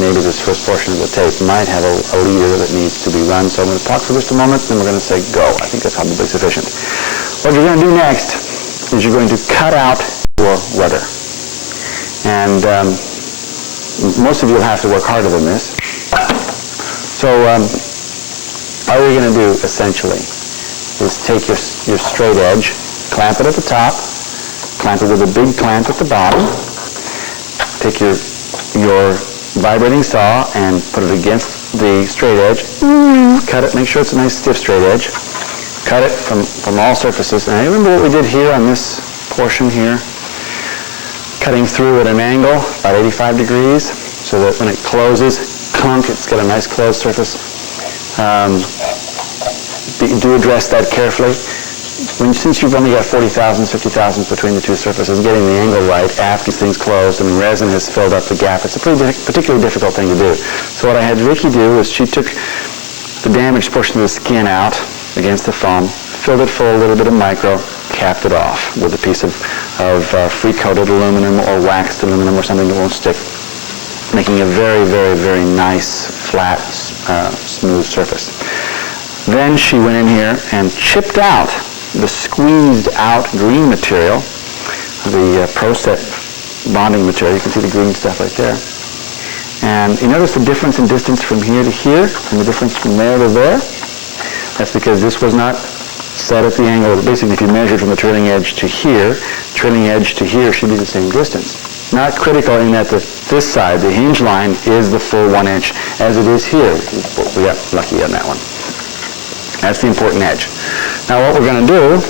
maybe this first portion of the tape might have a leader that needs to be run. So I'm going to talk for just a moment, then we're going to say go. I think that's probably sufficient. What you're going to do next is you're going to cut out your rudder. And most of you will have to work harder than this. So all you're going to do, essentially, is take your straight edge, clamp it at the top, clamp it with a big clamp at the bottom, take your vibrating saw and put it against the straight edge, cut it, make sure it's a nice stiff straight edge, cut it from all surfaces. And I remember what we did here on this portion here, cutting through at an angle, about 85 degrees, so that when it closes, it's got a nice closed surface. Do address that carefully. Since you've only got 40 thousandths, 50 thousandths between the two surfaces, getting the angle right after things closed and resin has filled up the gap, it's a particularly difficult thing to do. So what I had Vicki do is she took the damaged portion of the skin out against the foam, filled it full of a little bit of micro, capped it off with a piece of free-coated aluminum or waxed aluminum or something that won't stick, making a very, very, very nice, flat, smooth surface. Then she went in here and chipped out the squeezed out green material, the ProSet bonding material. You can see the green stuff right there. And you notice the difference in distance from here to here and the difference from there to there? That's because this was not set at the angle. Basically, if you measure from the trailing edge to here should be the same distance. Not critical in that this side, the hinge line, is the full 1 inch as it is here. We got lucky on that one. That's the important edge. Now what we're going to do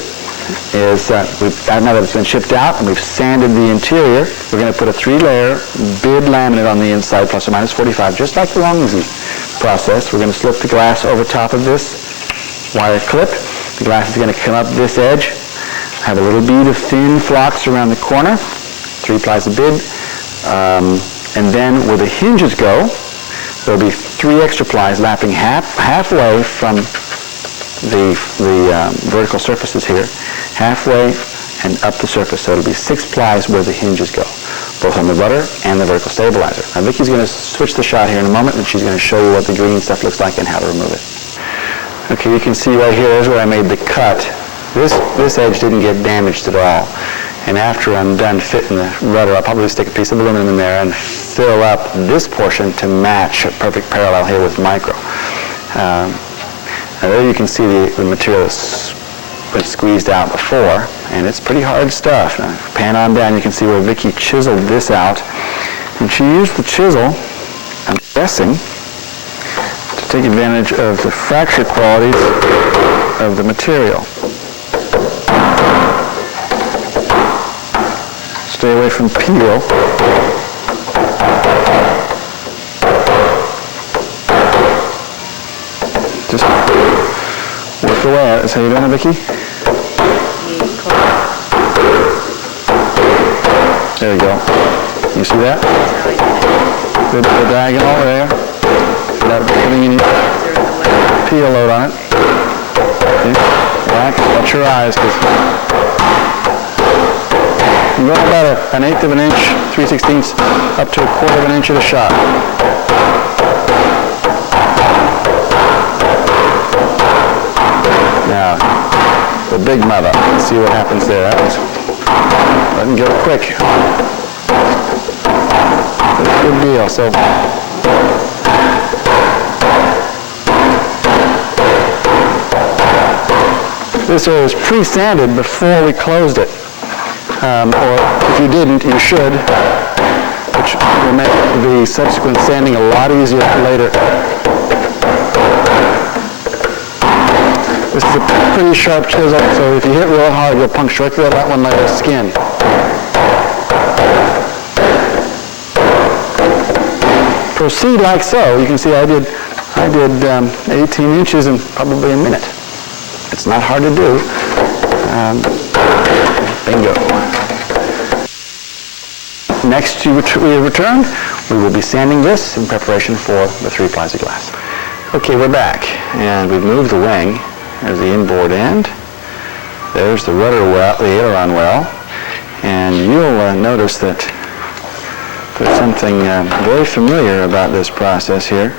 is, now that it's been chipped out and we've sanded the interior, we're going to put a 3-layer bid laminate on the inside, plus or minus 45, just like the Longsy process. We're going to slip the glass over top of this wire clip. The glass is going to come up this edge, have a little bead of thin flux around the corner, 3 plies of bid, and then where the hinges go, there'll be 3 extra plies lapping halfway from the vertical surfaces here, halfway and up the surface. So it'll be 6 plies where the hinges go, both on the rudder and the vertical stabilizer. Now Vicki's going to switch the shot here in a moment, and she's going to show you what the green stuff looks like and how to remove it. Okay, you can see right here, there's where I made the cut. This edge didn't get damaged at all. And after I'm done fitting the rudder, I'll probably stick a piece of aluminum in there and fill up this portion to match a perfect parallel here with micro. Now there you can see the material that's been squeezed out before, and it's pretty hard stuff. Now, pan on down, you can see where Vicki chiseled this out. And she used the chisel, I'm guessing, to take advantage of the fracture qualities of the material. Stay away from peel. Just work away at it. So you done it, Vicki? There you go. You see that? The diagonal there. Without putting any peel load on it. Watch your eyes, because you're going about an 1/8 of an inch, 3/16 up to 1/4 of an inch at a shot. Now, the big mother. Let's see what happens there. That was doesn't go quick. That's a good deal. So this was pre-sanded before we closed it. Or if you didn't, you should, which will make the subsequent sanding a lot easier later. This is a pretty sharp chisel, so if you hit real hard, you'll puncture right through that one layer of skin. Proceed like so. You can see I did 18 inches in probably a minute. It's not hard to do. Bingo. Next we return, we will be sanding this in preparation for the 3 plies of glass. Okay, we're back, and we've moved the wing. There's the inboard end. There's the rudder well, the aileron well, and you'll notice that There's something very familiar about this process here.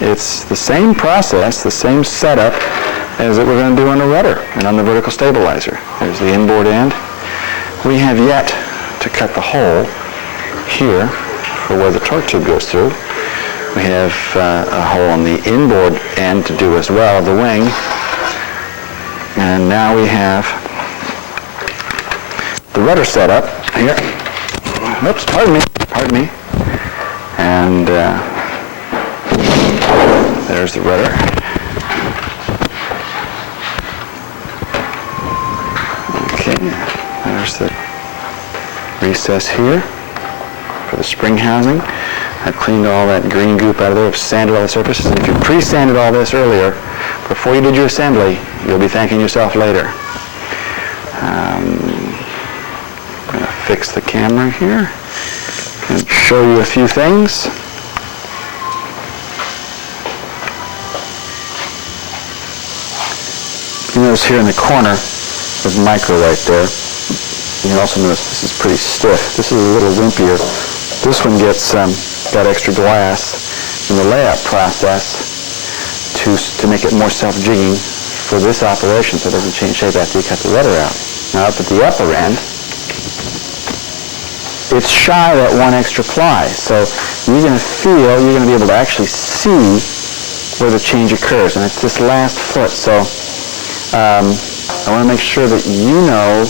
It's the same process, the same setup as that we're going to do on the rudder and on the vertical stabilizer. There's the inboard end. We have yet to cut the hole here for where the torque tube goes through. We have a hole on the inboard end to do as well, the wing. And now we have the rudder setup here. Oops, pardon me. And there's the rudder. Okay, there's the recess here for the spring housing. I've cleaned all that green goop out of there. I've sanded all the surfaces. And if you pre-sanded all this earlier, before you did your assembly, you'll be thanking yourself later. I'm going to fix the camera here and show you a few things. You notice here in the corner, there's micro right there. You can also notice this is pretty stiff. This is a little wimpier. This one gets got extra glass in the layout process to make it more self-jigging for this operation, so it doesn't change shape after you cut the rudder out. Now up at the upper end, it's shy of that one extra ply, so you're going to be able to actually see where the change occurs, and it's this last foot. So I want to make sure that you know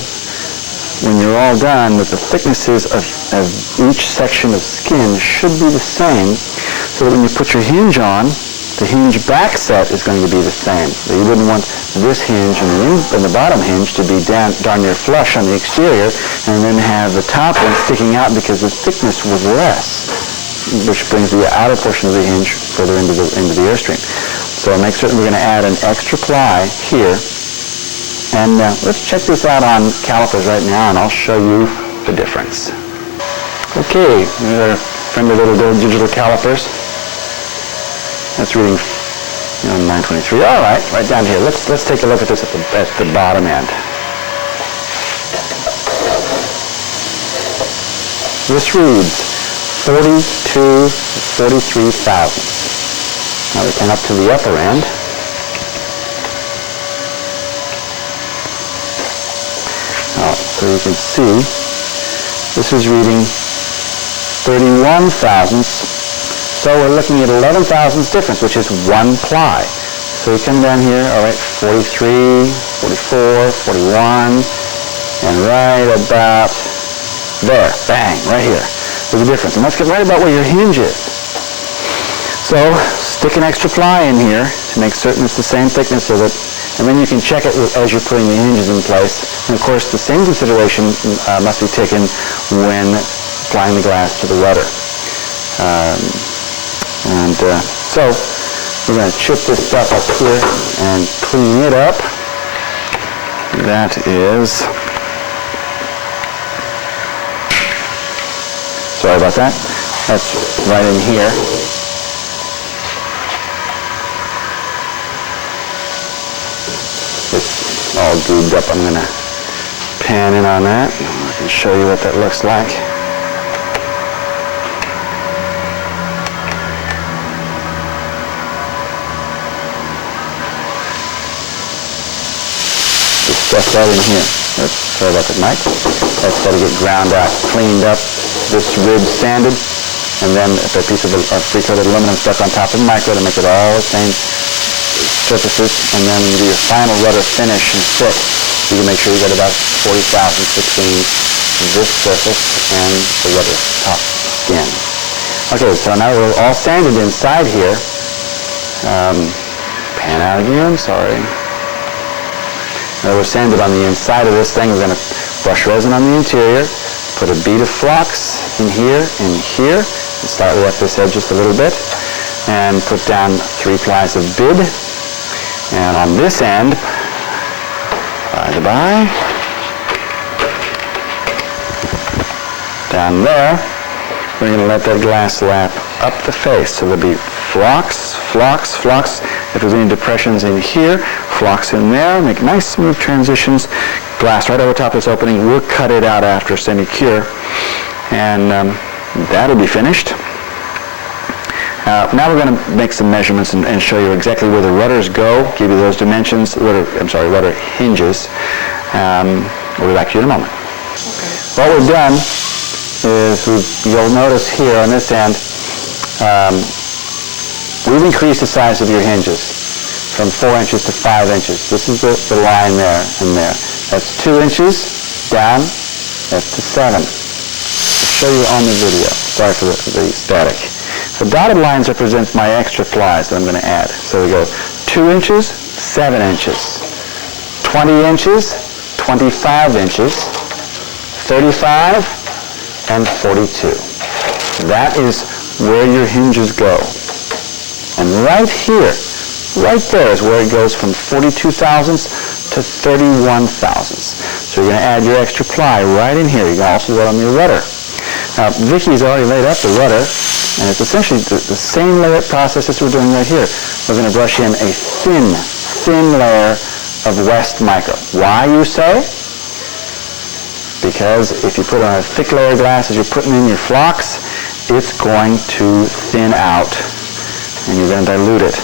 when you're all done that the thicknesses of each section of skin should be the same, so that when you put your hinge on, the hinge back set is going to be the same. You wouldn't want this hinge and the bottom hinge to be darn near flush on the exterior, and then have the top one sticking out because the thickness was less, which brings the outer portion of the hinge further into the airstream. So make certain we're going to add an extra ply here. And let's check this out on calipers right now, and I'll show you the difference. Okay, they're our friendly little digital calipers. That's reading 923. All right down here. Let's take a look at this at the bottom end. This reads 42 43 thousandths. Now we come up to the upper end. So you can see this is reading 31 thousandths. So we're looking at 11 thousandths difference, which is one ply. So you come down here, all right, 43, 44, 41, and right about there, bang, right here. There's a difference. And let's get right about where your hinge is. So stick an extra ply in here to make certain it's the same thickness of it. And then you can check it as you're putting the hinges in place. And of course, the same consideration must be taken when applying the glass to the rudder. So we're going to chip this stuff up here and clean it up. That is, sorry about that. That's right in here. It's all goobed up. I'm going to pan in on that. I can show you what that looks like. This stuff right in here. Sorry about that, Mike. That's got to get ground out, cleaned up, this rib sanded, and then a piece of pre-coated aluminum stuck on top of the micro to make it all the same surfaces, and then you do your final rudder finish and fit. You can make sure you get about 40 thousandths between this surface and the rudder top skin. Okay, so now we're all sanded inside here. Pan out again, sorry. Now we're sanded on the inside of this thing. We're going to brush resin on the interior, put a bead of flux in here and here, and slightly up this edge just a little bit, and put down 3 plies of bid. And on this end, by down there, we're going to let that glass lap up the face. So there'll be flux, flux, flux. If there's any depressions in here, flux in there. Make nice smooth transitions. Glass right over top of this opening. We'll cut it out after semi-cure. And That'll be finished. Now we're going to make some measurements and show you exactly where the rudders go, give you those dimensions, rudder hinges. We'll be back to you in a moment. Okay. What we've done is, you'll notice here on this end, we've increased the size of your hinges from 4 inches to 5 inches. This is the line there and there. That's 2 inches down, that's to 7. I'll show you on the video. Sorry for the static. The dotted lines represent my extra flies that I'm going to add. So we go 2 inches, 7 inches, 20 inches, 25 inches, 35, and 42. That is where your hinges go. And right here, right there is where it goes from 42 thousandths to 31 thousandths. So you're going to add your extra ply right in here. You can also wet on your rudder. Now, Vicky's already laid up the rudder, and it's essentially the same layup process as we're doing right here. We're going to brush in a thin layer of West Micro. Why, you say? Because if you put on a thick layer of glass as you're putting in your flocks, it's going to thin out, and you're going to dilute it.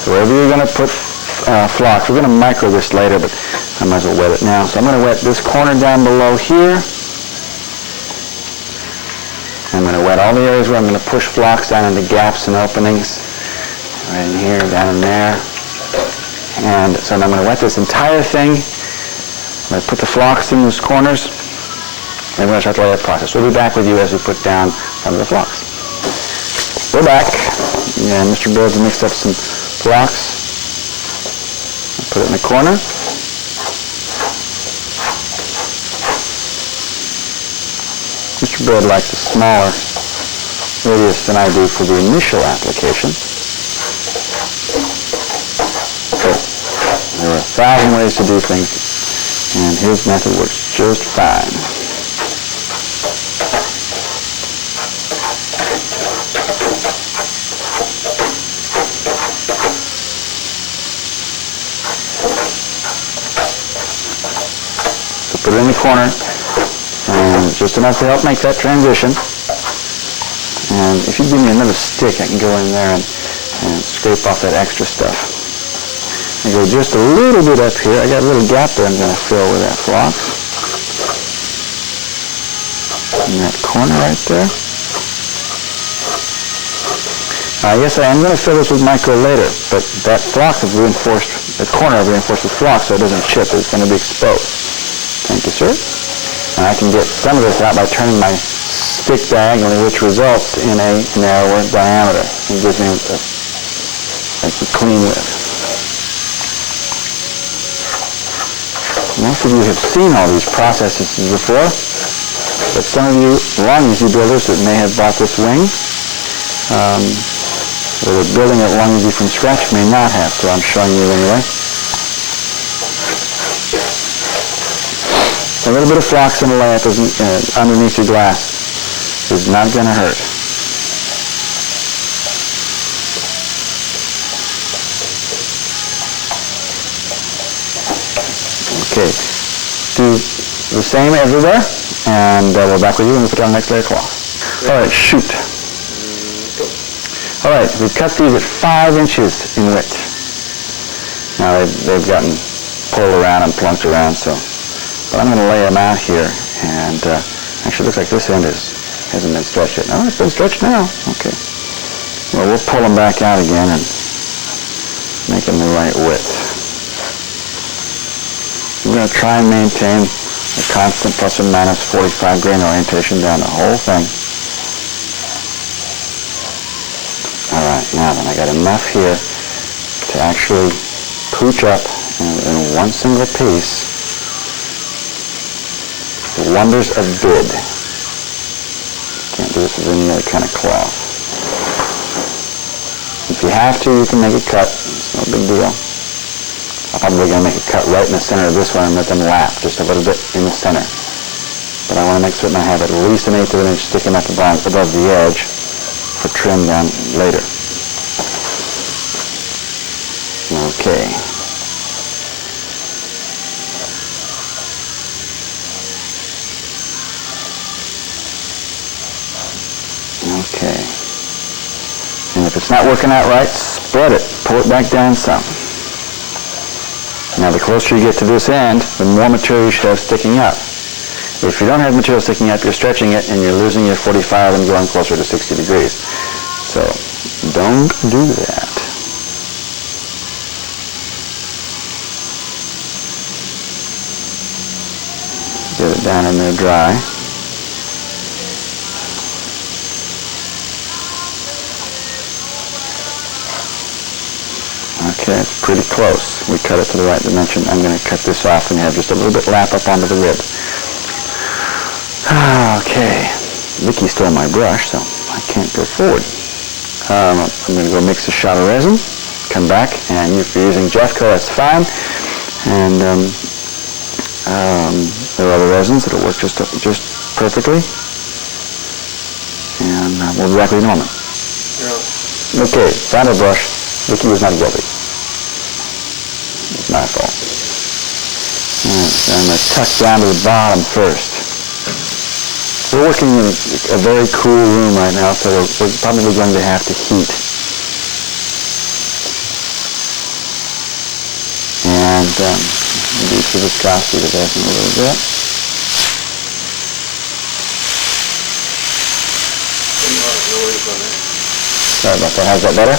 So wherever you're going to put flocks, we're going to micro this later, but I might as well wet it now. So I'm going to wet this corner down below here. I'm going to wet all the areas where I'm going to push flocks down into gaps and openings. Right in here, down in there. And so now I'm going to wet this entire thing. I'm going to put the flocks in those corners. And we're going to start the layup process. We'll be back with you as we put down some of the flocks. We're back. And Mr. Bills mixed up some flocks. I'll put it in the corner. Mr. Bird likes a smaller radius than I do for the initial application. But there are 1,000 ways to do things, and his method works just fine. So put it in the corner. And just enough to help make that transition. And if you give me another stick, I can go in there and scrape off that extra stuff. I go just a little bit up here. I got a little gap there I'm going to fill with that flock. In that corner right there. Yes, I am going to fill this with micro later, but that flock is reinforced, the corner is reinforced with flock so it doesn't chip. It's going to be exposed. Thank you, sir. And I can get some of this out by turning my stick diagonally, which results in a narrower diameter and gives me a clean width. Most of you have seen all these processes before, but some of you long easy builders that may have bought this wing, or they're building it long easy from scratch may not have, so I'm showing you anyway. A little bit of flocks in a layup underneath your glass is not going to hurt. Okay, do the same everywhere, and we're back with you when we put on the next layer of cloth. All right, shoot. All right, we've cut these at 5 inches in width. Now they've gotten pulled around and plunked around, so. But I'm going to lay them out here, and actually it looks like this end hasn't been stretched yet. No, it's been stretched now. Okay. Well, we'll pull them back out again and make them the right width. We're going to try and maintain a constant plus or minus 45 grain orientation down the whole thing. All right, now then I got enough here to actually pooch up in one single piece. The wonders of bid. Can't do this with any other kind of cloth. If you have to, you can make it cut. It's no big deal. I'm probably going to make a cut right in the center of this one and let them lap just a little bit in the center. But I want to make certain I have at least 1/8 of an inch sticking up above the edge for trim down later. Okay. Okay. And if it's not working out right, spread it. Pull it back down some. Now the closer you get to this end, the more material you should have sticking up. If you don't have material sticking up, you're stretching it and you're losing your 45 and going closer to 60 degrees. So don't do that. Get it down in there dry. Okay, it's pretty close. We cut it to the right dimension. I'm going to cut this off and have just a little bit lap up onto the rib. Okay, Vicky stole my brush, so I can't go forward. I'm going to go mix a shot of resin, come back, and if you're using Jeffco, that's fine. And there are other resins that'll work just perfectly. And we'll be back with you in a moment. Yeah. Okay, final brush. Vicky was not guilty. It's my fault. Alright, so I'm going to tuck down to the bottom first. We're working in a very cool room right now, so we're probably going to have to heat. And reduce the viscosity of the resin a little bit. Sorry about that. How's that better?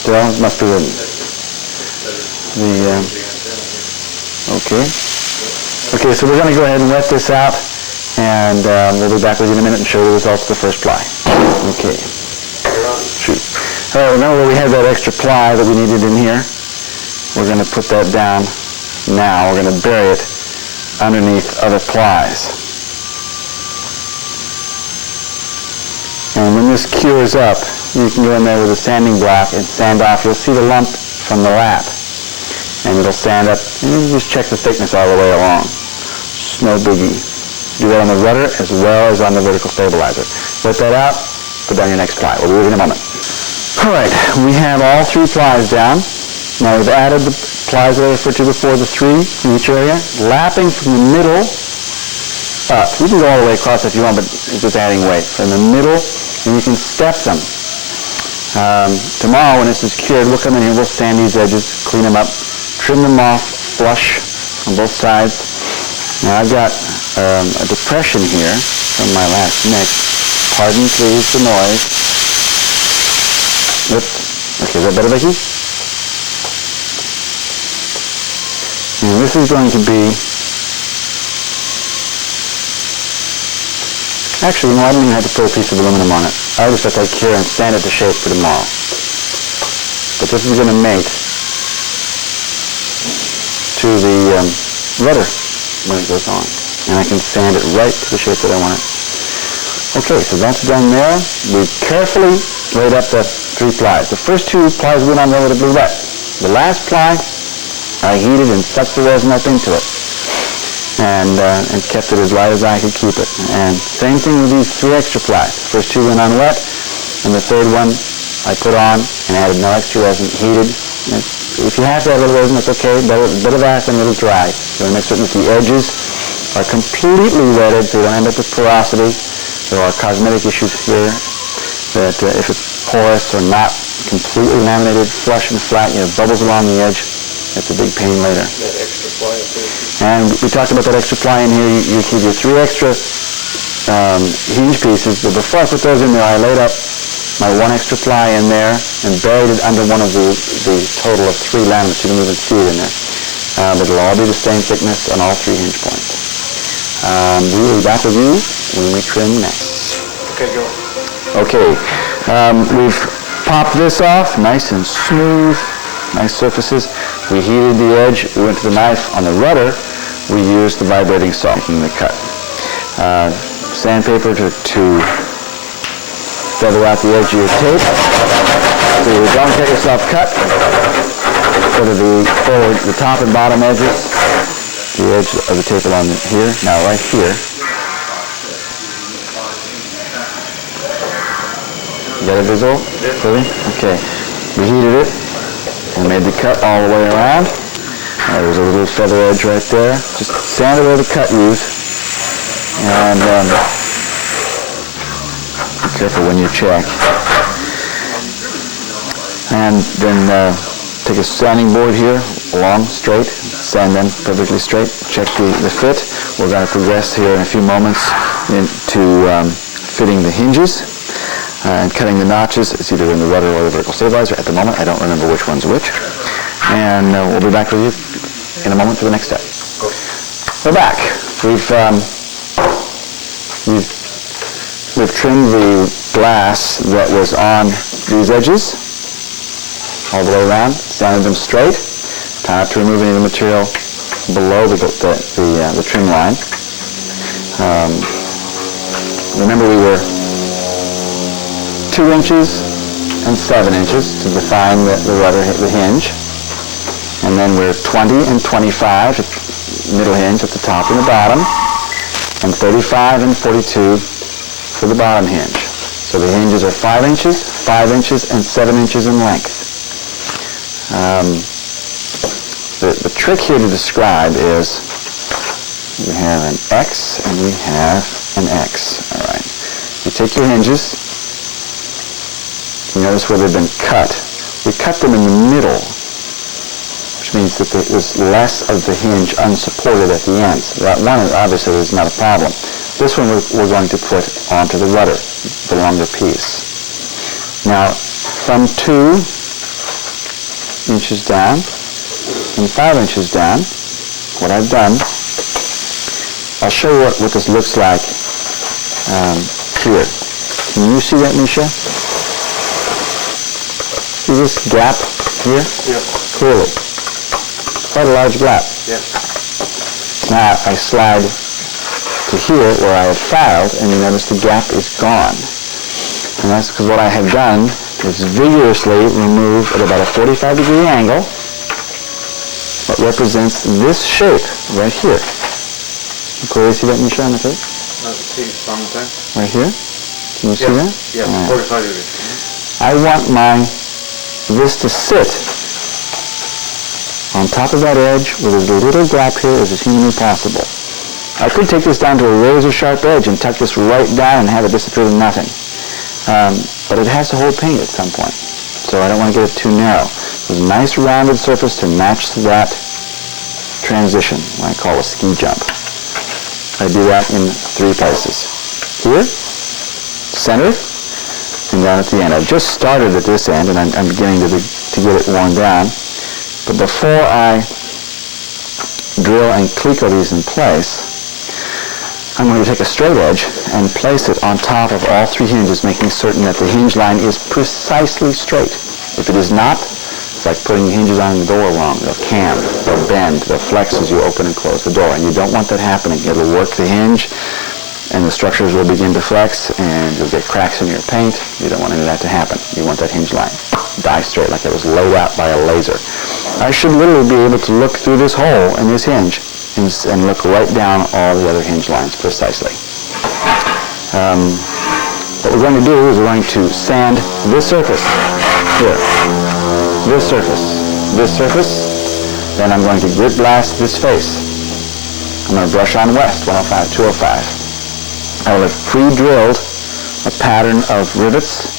Still, it must be okay. Okay, so we're going to go ahead and wet this out, and we'll be back with you in a minute and show you the results of the first ply. Okay. Shoot. All right, remember we had that extra ply that we needed in here? We're going to put that down now. We're going to bury it underneath other plies. And when this cures up, you can go in there with a sanding block and sand off. You'll see the lump from the lap, and it'll sand up. And you just check the thickness all the way along. It's no biggie. Do that on the rudder as well as on the vertical stabilizer. Wet that out, put down your next ply. We'll be with you in a moment. All right, we have all three plies down. Now we've added the plies that I referred to before, the three in each area, lapping from the middle up. You can go all the way across if you want, but it's just adding weight. From the middle, and you can step them. Tomorrow when this is cured, we'll come in here, we'll sand these edges, clean them up, trim them off flush on both sides. Now I've got a depression here from my last mix. Pardon please the noise. Oops. Okay, is that better, Vicky? And this is going to be, actually, no, I don't even have to put a piece of aluminum on it. I'll just like here and sand it to shape for tomorrow. But this is going to mate to the rudder when it goes on. And I can sand it right to the shape that I want it. Okay, so that's done there. We've carefully laid up the three plies. The first two plies went on relatively wet. The last ply, I heated and sucked the resin up into it. And kept it as light as I could keep it. And same thing with these three extra plies. The first two went on wet, and the third one I put on and added no extra resin, heated. And if you have to add a little resin, that's okay. Better that than a little dry. So make certain that the edges are completely wetted so you don't end up with porosity. There are cosmetic issues here that if it's porous or not completely laminated, flush and flat, you have bubbles along the edge, that's a big pain later. That extra ply up there. And we talked about that extra ply in here. You keep your three extra hinge pieces. But before I put those in there, I laid up my one extra ply in there and buried it under one of the total of three laminates. You can even see it in there. But it'll all be the same thickness on all three hinge points. We will be back with you when we trim next. Okay, go. Okay, we've popped this off, nice and smooth, nice surfaces. We heated the edge. We went to the knife on the rudder. We used the vibrating saw making the cut. Sandpaper to feather out the edge of your tape. So you don't get yourself cut. So to the top and bottom edges, the edge of the tape along here. Now right here. You got it visual? Clearly? Okay. We heated it and made the cut all the way around. There's a little feather edge right there. Just sand away the cut use. And Careful when you check. And then take a sanding board here, long, straight, sand them perfectly straight. Check the fit. We're going to progress here in a few moments into fitting the hinges and cutting the notches. It's either in the rudder or the vertical stabilizer. At the moment, I don't remember which one's which. And we'll be back with you in a moment for the next step. We're back. We've trimmed the glass that was on these edges all the way around, sanded them straight. Try not to remove any of the material below the trim line. Remember, we were 2 inches and 7 inches to define the rudder, the hinge. And then we're 20 and 25, middle hinge at the top and the bottom, and 35 and 42 for the bottom hinge. So the hinges are 5 inches, 5 inches, and 7 inches in length. The trick here to describe is we have an X and we have an X. All right. You take your hinges. You notice where they've been cut. We cut them in the middle, which means that there's less of the hinge unsupported at the ends. That one, obviously, is not a problem. This one we're going to put onto the rudder, the longer piece. Now, from 2 inches down and 5 inches down, what I've done, I'll show you what this looks like here. Can you see that, Misha? See this gap here? Yeah. Clearly. Quite a large gap. Yeah. Now I slide to here where I had filed, and you notice the gap is gone. And that's because what I have done is vigorously remove at about a 45-degree angle what represents this shape right here. You clearly see that, Misha, on the face? Right here? Can you see that? Yeah, right. 45 degrees. I want this to sit on top of that edge with as little gap here as is humanly possible. I could take this down to a razor-sharp edge and tuck this right down and have it disappear to nothing. But it has to hold paint at some point, so I don't want to get it too narrow. There's a nice rounded surface to match that transition, what I call a ski jump. I do that in 3 places. Here, center, and down at the end. I've just started at this end, and I'm beginning to get it worn down. But before I drill and cleco these in place, I'm going to take a straight edge and place it on top of all 3 hinges, making certain that the hinge line is precisely straight. If it is not, it's like putting hinges on the door wrong. They'll cam, they'll bend, they'll flex as you open and close the door, and you don't want that happening. It'll work the hinge, and the structures will begin to flex, and you'll get cracks in your paint. You don't want any of that to happen. You want that hinge line die straight, like it was laid out by a laser. I should literally be able to look through this hole in this hinge and look right down all the other hinge lines precisely. What we're going to do is we're going to sand this surface here, this surface, then I'm going to grit blast this face. I'm going to brush on west, 105, 205. I will have pre-drilled a pattern of rivets.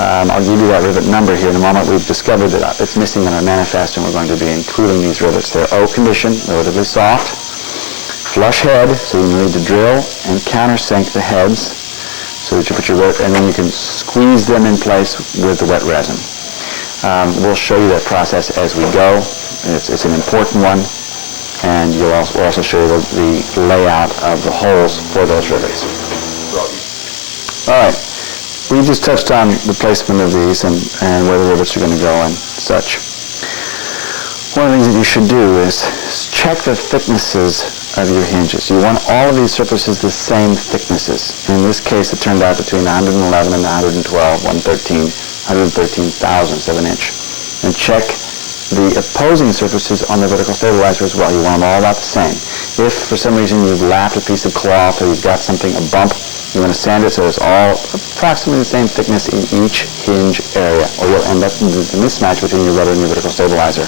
I'll give you that rivet number here in a moment. We've discovered that it's missing in our manifest, and we're going to be including these rivets. They're O condition, relatively soft, flush head, so you need to drill and countersink the heads so that you put your wet, and then you can squeeze them in place with the wet resin. We'll show you that process as we go. It's an important one, and we'll also show you the layout of the holes for those rivets. All right. We just touched on the placement of these and where the rivets are going to go and such. One of the things that you should do is check the thicknesses of your hinges. You want all of these surfaces the same thicknesses. In this case, it turned out between 111 and 112, 113 thousandths of an inch. And check the opposing surfaces on the vertical stabilizer as well. You want them all about the same. If for some reason you've lapped a piece of cloth or you've got something, a bump, you want to sand it so it's all approximately the same thickness in each hinge area, or you'll end up with the mismatch between your rudder and your vertical stabilizer.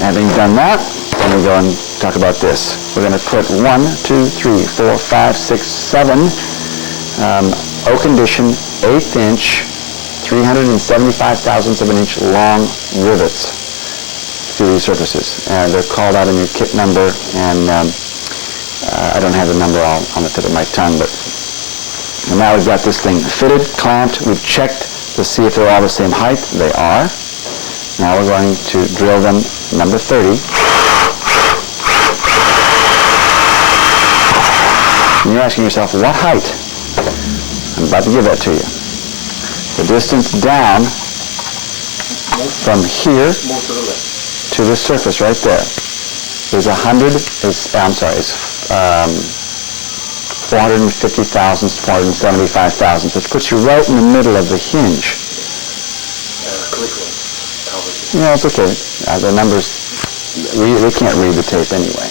Having done that, then we go and talk about this. We're going to put 1, 2, 3, 4, 5, 6, 7 O condition, 1/8 inch, 375 thousandths of an inch long rivets through these surfaces. They're called out in your kit number, and I don't have the number on the tip of my tongue, but now we've got this thing fitted, clamped. We've checked to see if they're all the same height. They are. Now we're going to drill them number 30. And you're asking yourself, what height? I'm about to give that to you. The distance down from here to this surface right there is 450 thousandths, 475 thousandths, which puts you right in the middle of the hinge. Yeah, it's okay. The numbers, we can't read the tape anyway.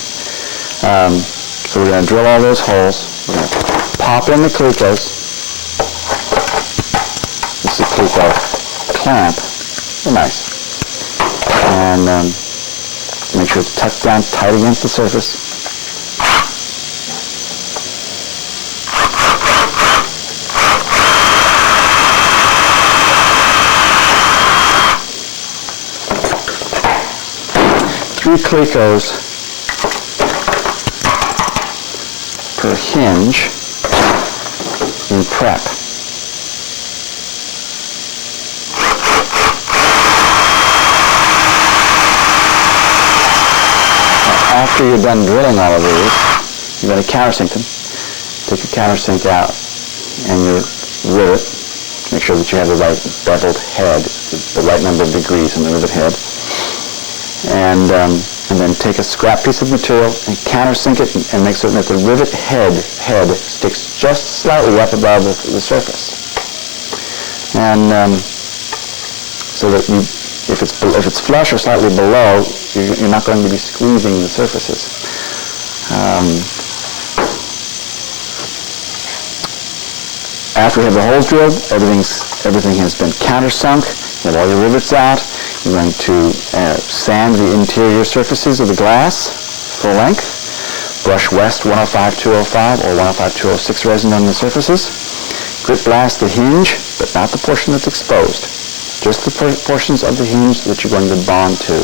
So we're going to drill all those holes. We're going to pop in the clecos. This is a cleco clamp. They're nice. And make sure it's tucked down tight against the surface. Three clecos per hinge in prep. After you're done drilling all of these, you're going to countersink them. Take your countersink out and your rivet. Make sure that you have the right beveled head, the right number of degrees in the rivet head. And then take a scrap piece of material and countersink it and make certain that the rivet head sticks just slightly up above the surface. And so that if it's flush or slightly below, you're not going to be squeezing the surfaces. After we have the holes drilled, everything has been countersunk. You have all your rivets out. You're going to sand the interior surfaces of the glass full length. Brush West 105-205 or 105-206 resin on the surfaces. Grit blast the hinge, but not the portion that's exposed. Just the portions of the hinge that you're going to bond to.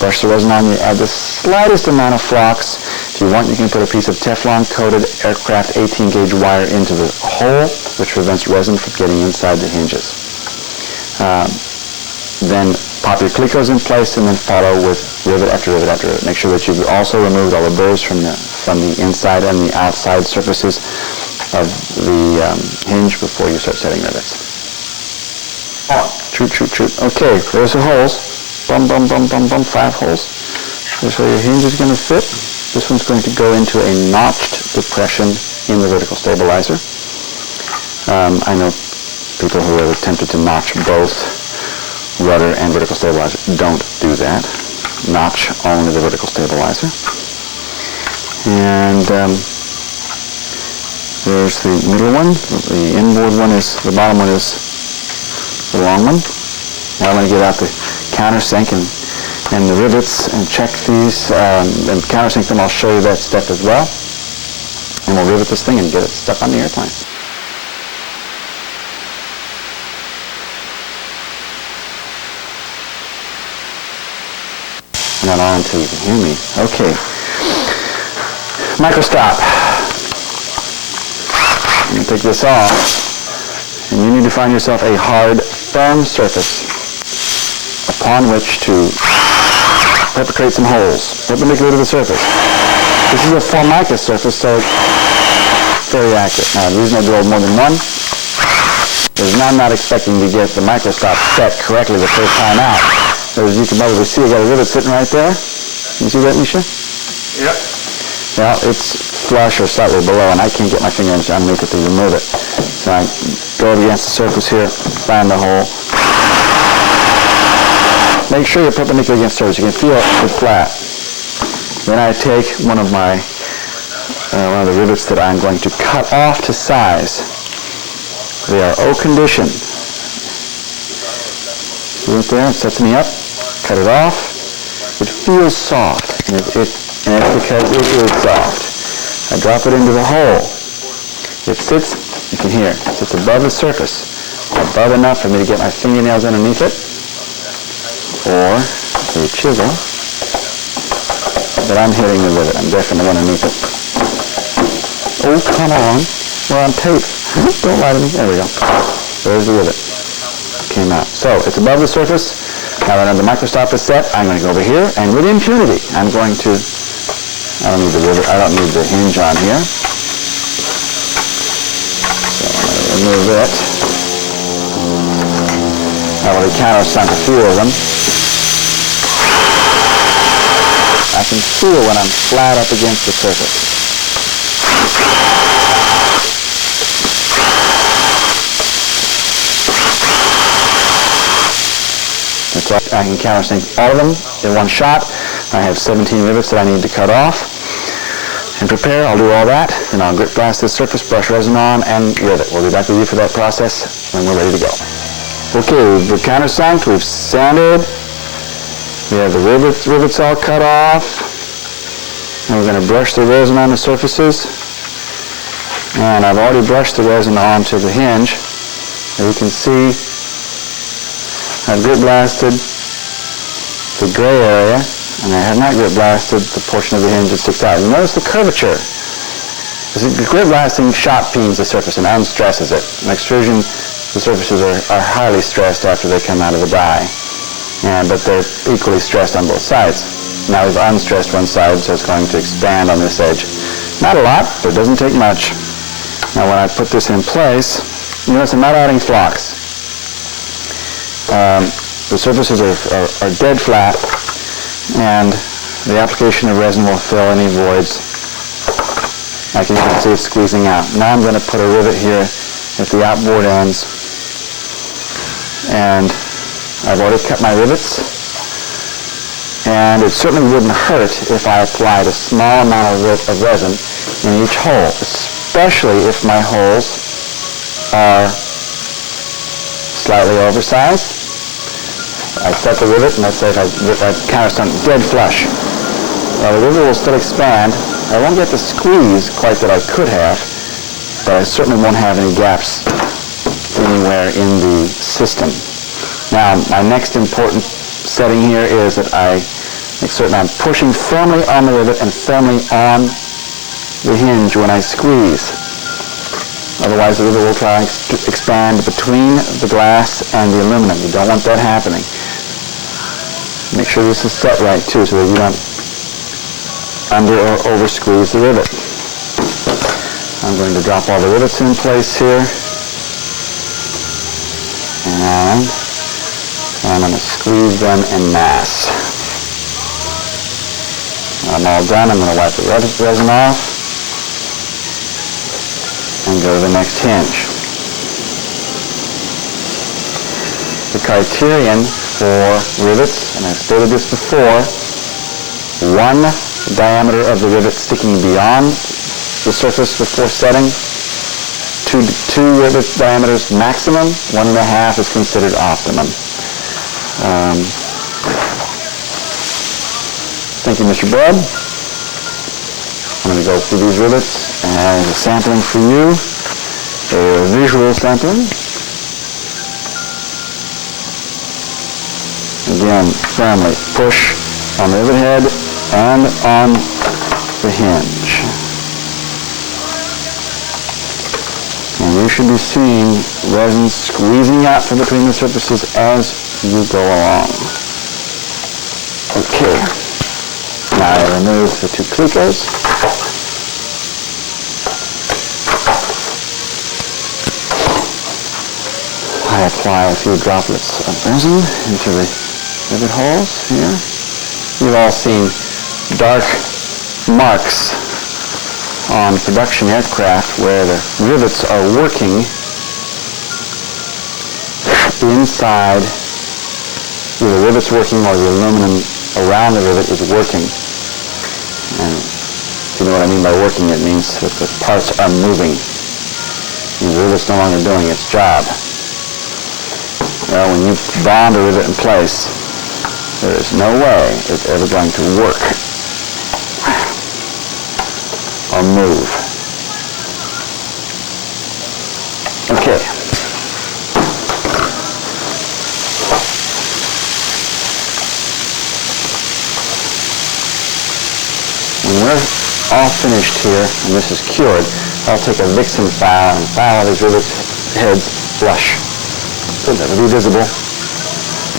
Brush the resin on, you add the slightest amount of flux. If you want, you can put a piece of Teflon-coated aircraft 18-gauge wire into the hole, which prevents resin from getting inside the hinges. Then pop your clecos in place and then follow with rivet after rivet after rivet. Make sure that you've also removed all the burrs from the inside and the outside surfaces of the hinge before you start setting rivets. Shoot. Okay, there's the holes. Bum, 5 holes. There's where your hinge is going to fit. This one's going to go into a notched depression in the vertical stabilizer. I know people who are tempted to notch both rudder and vertical stabilizer. Don't do that. Notch only the vertical stabilizer. And there's the middle one. The inboard one is, the bottom one is the long one. Now I'm going to get out the countersink and the rivets and check these and countersink them. I'll show you that step as well. And we'll rivet this thing and get it stuck on the airplane. Not on until you can hear me. Okay. Microstop. I'm going to take this off, and you need to find yourself a hard, firm surface upon which to perpetrate some holes, perpendicular to the surface. This is a Formica surface, so it's very accurate. Now, the reason I drilled more than one is I'm not expecting to get the microstop set correctly the first time out. As you can probably see, I got a rivet sitting right there. You see that, Misha? Yep. Well, it's flush or slightly below, and I can't get my finger underneath it to remove it. So I go against the surface here, find the hole. Make sure you're perpendicular against the surface. You can feel it flat. Then I take one of the rivets that I'm going to cut off to size. They are O condition. See right there? It sets me up. Cut it off. It feels soft, and it's because it is soft. I drop it into the hole. It sits You can hear. So it's above the surface. Above enough for me to get my fingernails underneath it, or a chisel, but I'm hitting it with it. I'm definitely underneath it. Oh, come on. We're on tape. Don't lie to me. There we go. There's the rivet. Came out. So it's above the surface. Now that the microstop is set, I'm going to go over here, and with impunity, I'm going to, I don't need the rivet, I don't need the hinge on here. So I'm going to remove it. I've already countersunk a few of them. I can feel when I'm flat up against the surface. That's all. I can countersink all of them in one shot. I have 17 rivets that I need to cut off and prepare. I'll do all that, then I'll grit blast this surface, brush resin on, and rivet. We'll be back with you for that process when we're ready to go. Okay, we've countersunked, we've sanded, we have the rivets all cut off, and we're going to brush the resin on the surfaces. And I've already brushed the resin onto the hinge. As you can see, I've grit blasted the gray area, and I have not grit blasted the portion of the hinge that sticks out. You notice the curvature. The grit blasting shot peens the surface and unstresses it. In extrusion, the surfaces are highly stressed after they come out of the die, but they're equally stressed on both sides. Now we've unstressed one side, so it's going to expand on this edge. Not a lot, but it doesn't take much. Now when I put this in place, you notice I'm not adding flocks. The surfaces are dead flat, and the application of resin will fill any voids. Like you can see, it's squeezing out. Now I'm going to put a rivet here at the outboard ends, and I've already cut my rivets, and it certainly wouldn't hurt if I applied a small amount of resin in each hole, especially if my holes are slightly oversized. I set the rivet, and let's say if I countersunk dead flush. Well, the rivet will still expand. I won't get the squeeze quite that I could have, but I certainly won't have any gaps anywhere in the system. Now, my next important setting here is that I make certain I'm pushing firmly on the rivet and firmly on the hinge when I squeeze. Otherwise, the rivet will try to expand between the glass and the aluminum. You don't want that happening. Make sure this is set right, too, so that you don't under or over squeeze the rivet. I'm going to drop all the rivets in place here. And I'm going to squeeze them en masse. When I'm all done, I'm going to wipe the resin off and go to the next hinge. The criterion for rivets, and I've stated this before, one diameter of the rivet sticking beyond the surface before setting, two rivet diameters maximum, 1.5 is considered optimum. Thank you, Mr. Bubb. I'm going to go through these rivets and a sampling for you, a visual sampling. Again, firmly push on the rivet head and on the hinge. And you should be seeing resin squeezing out from between the surfaces as you go along. Okay. Now I remove the two clicos. I apply a few droplets of resin into the rivet holes here. You've all seen dark marks on production aircraft where the rivets are working inside, either the rivets working or the aluminum around the rivet is working. And if you know what I mean by working, it means that the parts are moving. The rivet's no longer doing its job. Well, when you bond a rivet in place, there is no way it's ever going to work or move. Okay. When we're all finished here, and this is cured, I'll take a Vixen file and file these rivet heads flush, so that will be visible.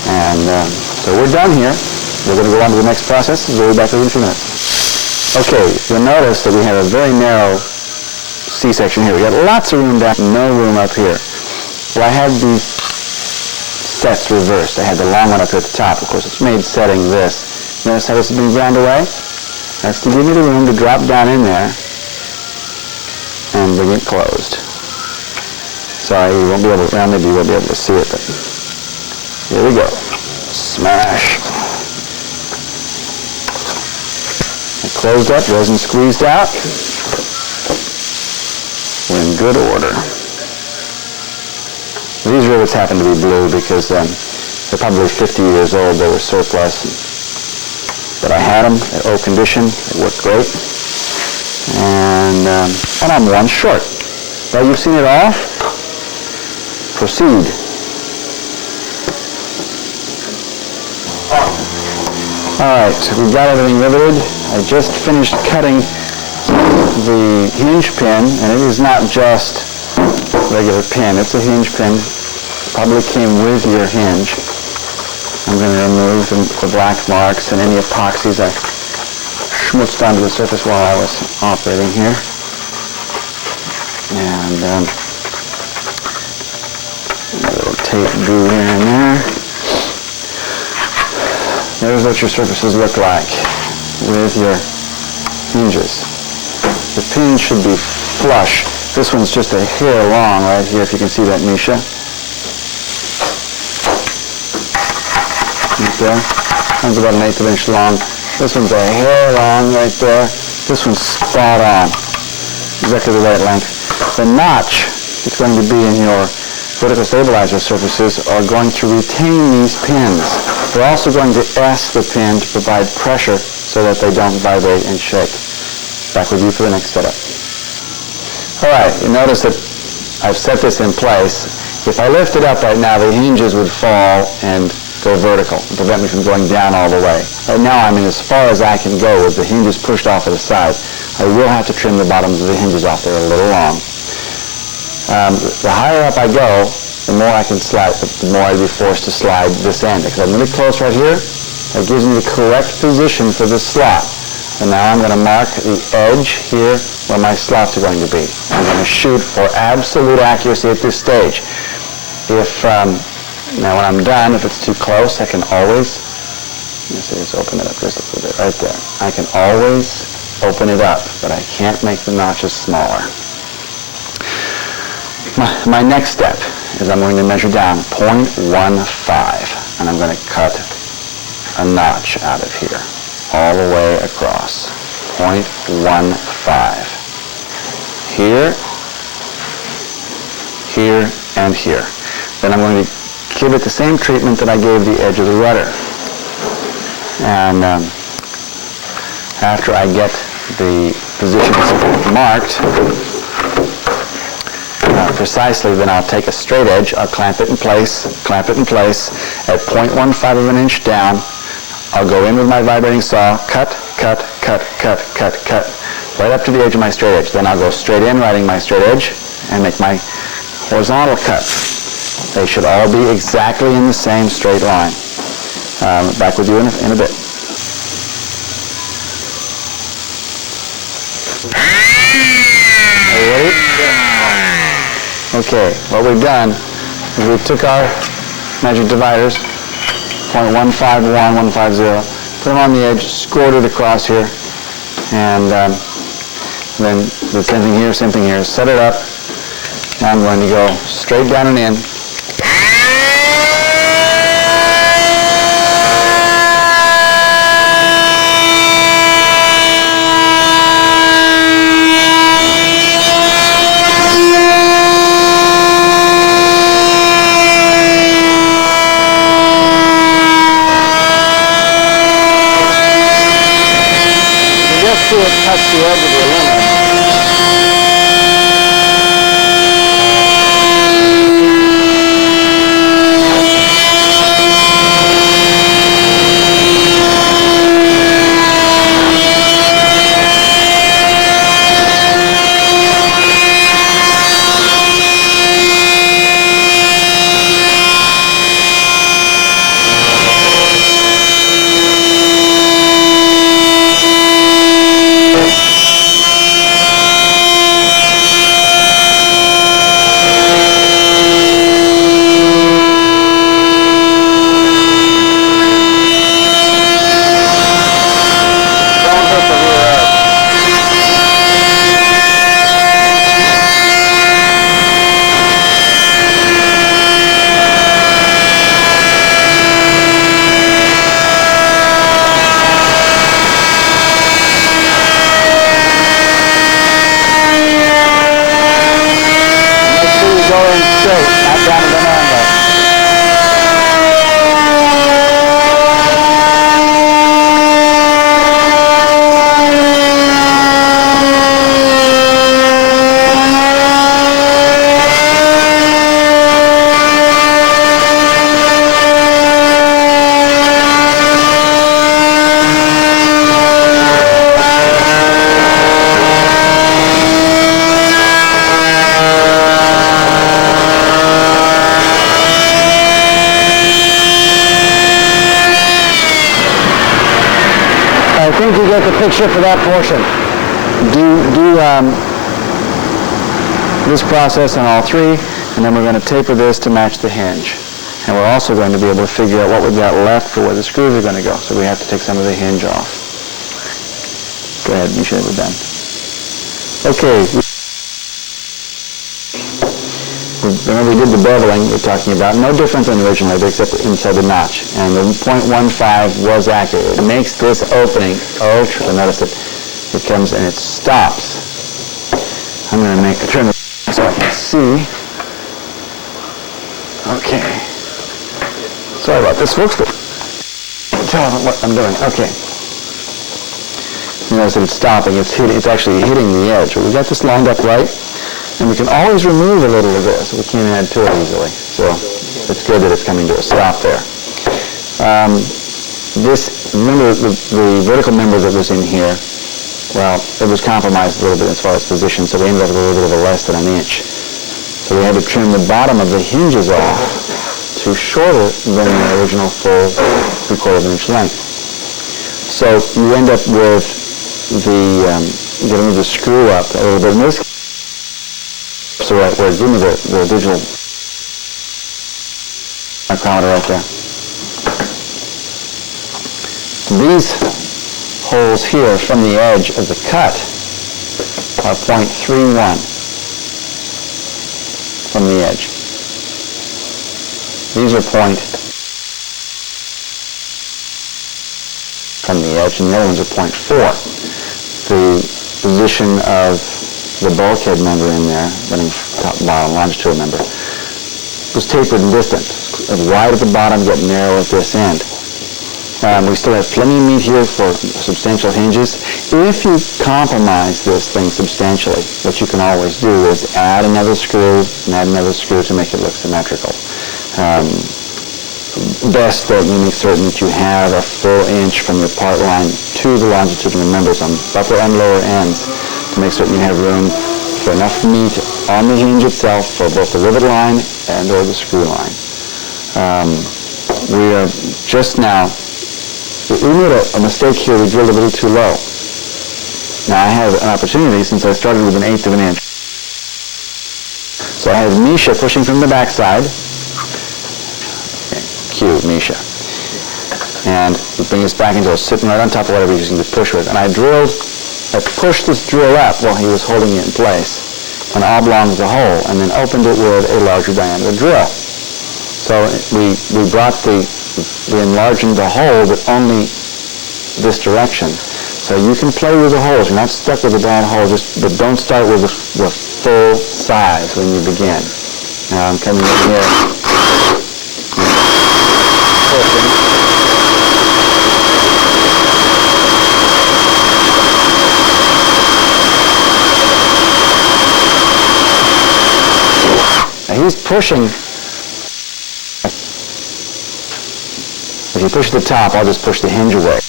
And so we're done here. We're going to go on to the next process. We'll be back in a few minutes. Okay, you'll notice that we have a very narrow C-section here. We got lots of room down, no room up here. Well, I had these sets reversed. I had the long one up here at the top. Of course, it's made setting this. Notice how this has been ground away? That's to give me the room to drop down in there and bring it closed. Sorry, you won't be able to, well, maybe you won't be able to see it, but here we go. Smash. Closed up, resin squeezed out. We're in good order. These rivets happen to be blue because they're probably 50 years old. They were surplus. But I had them at old condition. They worked great. And I'm one short. Well, you've seen it all. Proceed. All right, so we've got everything riveted. I just finished cutting the hinge pin, and it is not just a regular pin. It's a hinge pin. Probably came with your hinge. I'm going to remove the black marks and any epoxies I schmutzed onto the surface while I was operating here. And a little tape glue here and there. There's what your surfaces look like with your hinges. The pin should be flush. This one's just a hair long right here, if you can see that, Misha. Right there. One's about 1/8 of an inch long. This one's a hair long right there. This one's spot on. Exactly the right length. The notch that's going to be in your vertical stabilizer surfaces are going to retain these pins. We're also going to S the pin to provide pressure so that they don't vibrate and shake. Back with you for the next setup. All right, you notice that I've set this in place. If I lift it up right now, the hinges would fall and go vertical and prevent me from going down all the way. Right now, I'm as far as I can go with the hinges pushed off to the side. I will have to trim the bottoms of the hinges off. They're a little long. The higher up I go, the more I can slide, the more I'd be forced to slide this end. Because I'm really close right here, that gives me the correct position for the slot. And now I'm going to mark the edge here where my slots are going to be. I'm going to shoot for absolute accuracy at this stage. If, now when I'm done, if it's too close, I can always, let me see, let's open it up just a little bit right there. I can always open it up, but I can't make the notches smaller. My next step is I'm going to measure down 0.15, and I'm going to cut a notch out of here, all the way across. 0.15. Here, here, and here. Then I'm going to give it the same treatment that I gave the edge of the rudder. And after I get the positions marked precisely, then I'll take a straight edge, I'll clamp it in place at 0.15 of an inch down. I'll go in with my vibrating saw, cut, right up to the edge of my straight edge. Then I'll go straight in, riding my straight edge, and make my horizontal cuts. They should all be exactly in the same straight line. Back with you in a bit. Are you ready? Okay, what we've done is we took our measured dividers, 0.151, 150, put them on the edge, scored it across here, and then the same thing here, set it up. Now I'm going to go straight down and in. Touch the edge of the aluminum. get the picture for that portion. Do this process on all three, and then we're going to taper this to match the hinge. And we're also going to be able to figure out what we've got left for where the screws are going to go. So we have to take some of the hinge off. Go ahead, Misha, we're done. Okay. Remember we did the beveling we're talking about. No different than originally, except until the notch. And the 0.15 was accurate. It makes this opening ultra. Notice that it comes and it stops. I'm going to turn it so I can see. Okay. Sorry about this, folks, but tell them what I'm doing. Okay. You notice that it's stopping. It's actually hitting the edge. But we got this lined up right. And we can always remove a little of this. We can't add to it easily. So it's good that it's coming to a stop there. Remember the vertical member that was in here, well, it was compromised a little bit as far as position, so we ended up with a little bit of a less than an inch. So we had to trim the bottom of the hinges off to shorter than the original full 3/4 inch length. So you end up with getting the screw up a little bit. In this so right where, give me the digital micrometer right there. These holes here from the edge of the cut are 0.31 from the edge. These are from the edge, and the other ones are 0.4. The position of the bulkhead member in there, running top and bottom longitudinal member, was tapered and distant. Wide at the bottom, get narrow at this end. We still have plenty of meat here for substantial hinges. If you compromise this thing substantially, what you can always do is add another screw and add another screw to make it look symmetrical. Best that you make certain that you have a full inch from your part line to the longitudinal members on upper and lower ends to make certain you have room for enough meat on the hinge itself for both the rivet line and or the screw line. We are just now, we made a mistake here. We drilled a little too low. Now I have an opportunity since I started with 1/8 of an inch. So I have Misha pushing from the backside. Cue Misha. And we bring this back until it's sitting right on top of whatever he's using to push with. And I pushed this drill up while he was holding it in place and oblonged the hole and then opened it with a larger diameter drill. So we enlarged the hole, but only this direction. So you can play with the holes. You're not stuck with a bad hole, but don't start with the full size when you begin. Now I'm coming in here. Pushing. Now he's pushing. If you push the top, I'll just push the hinge away.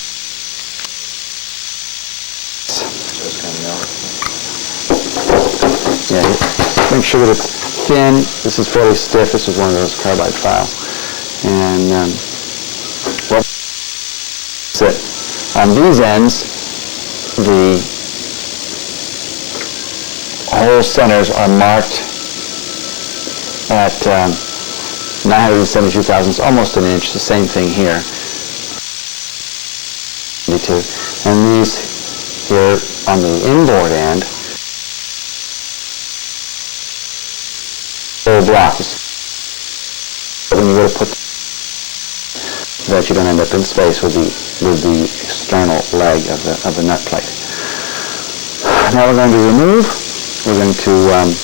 Yeah, make sure that it's thin. This is fairly stiff. This is one of those carbide files. And that's it. On these ends, the hole centers are marked at 972 thousandths, almost an inch. The same thing here. And these here on the inboard end, full blocks. When you go to put that, you don't end up in space with the external leg of the nut plate. Now we're going to remove. We're going to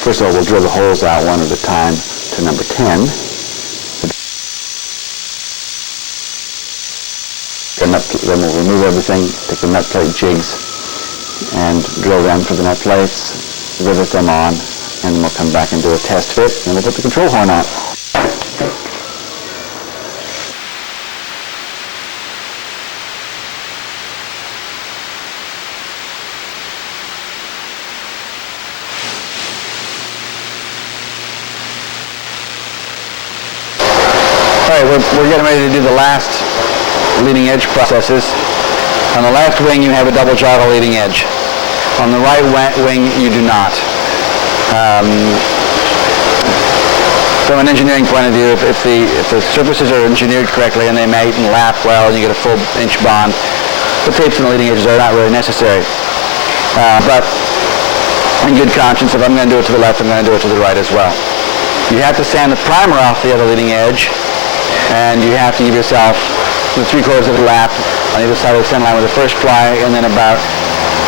first of all, we'll drill the holes out one at a time to number 10. Then we'll remove everything, take the nut plate jigs and drill them for the nut plates, rivet them on, and then we'll come back and do a test fit, and we'll put the control horn on. All right, we're getting ready to do the last leading edge processes. On the left wing, you have a double joggle leading edge. On the right wing, you do not. From an engineering point of view, if the surfaces are engineered correctly and they mate and lap well, and you get a full inch bond, the tapes and the leading edges are not really necessary. But in good conscience, if I'm going to do it to the left, I'm going to do it to the right as well. You have to sand the primer off the other leading edge, and you have to give yourself the 3/4 of a lap on either side of the center line with the first ply, and then about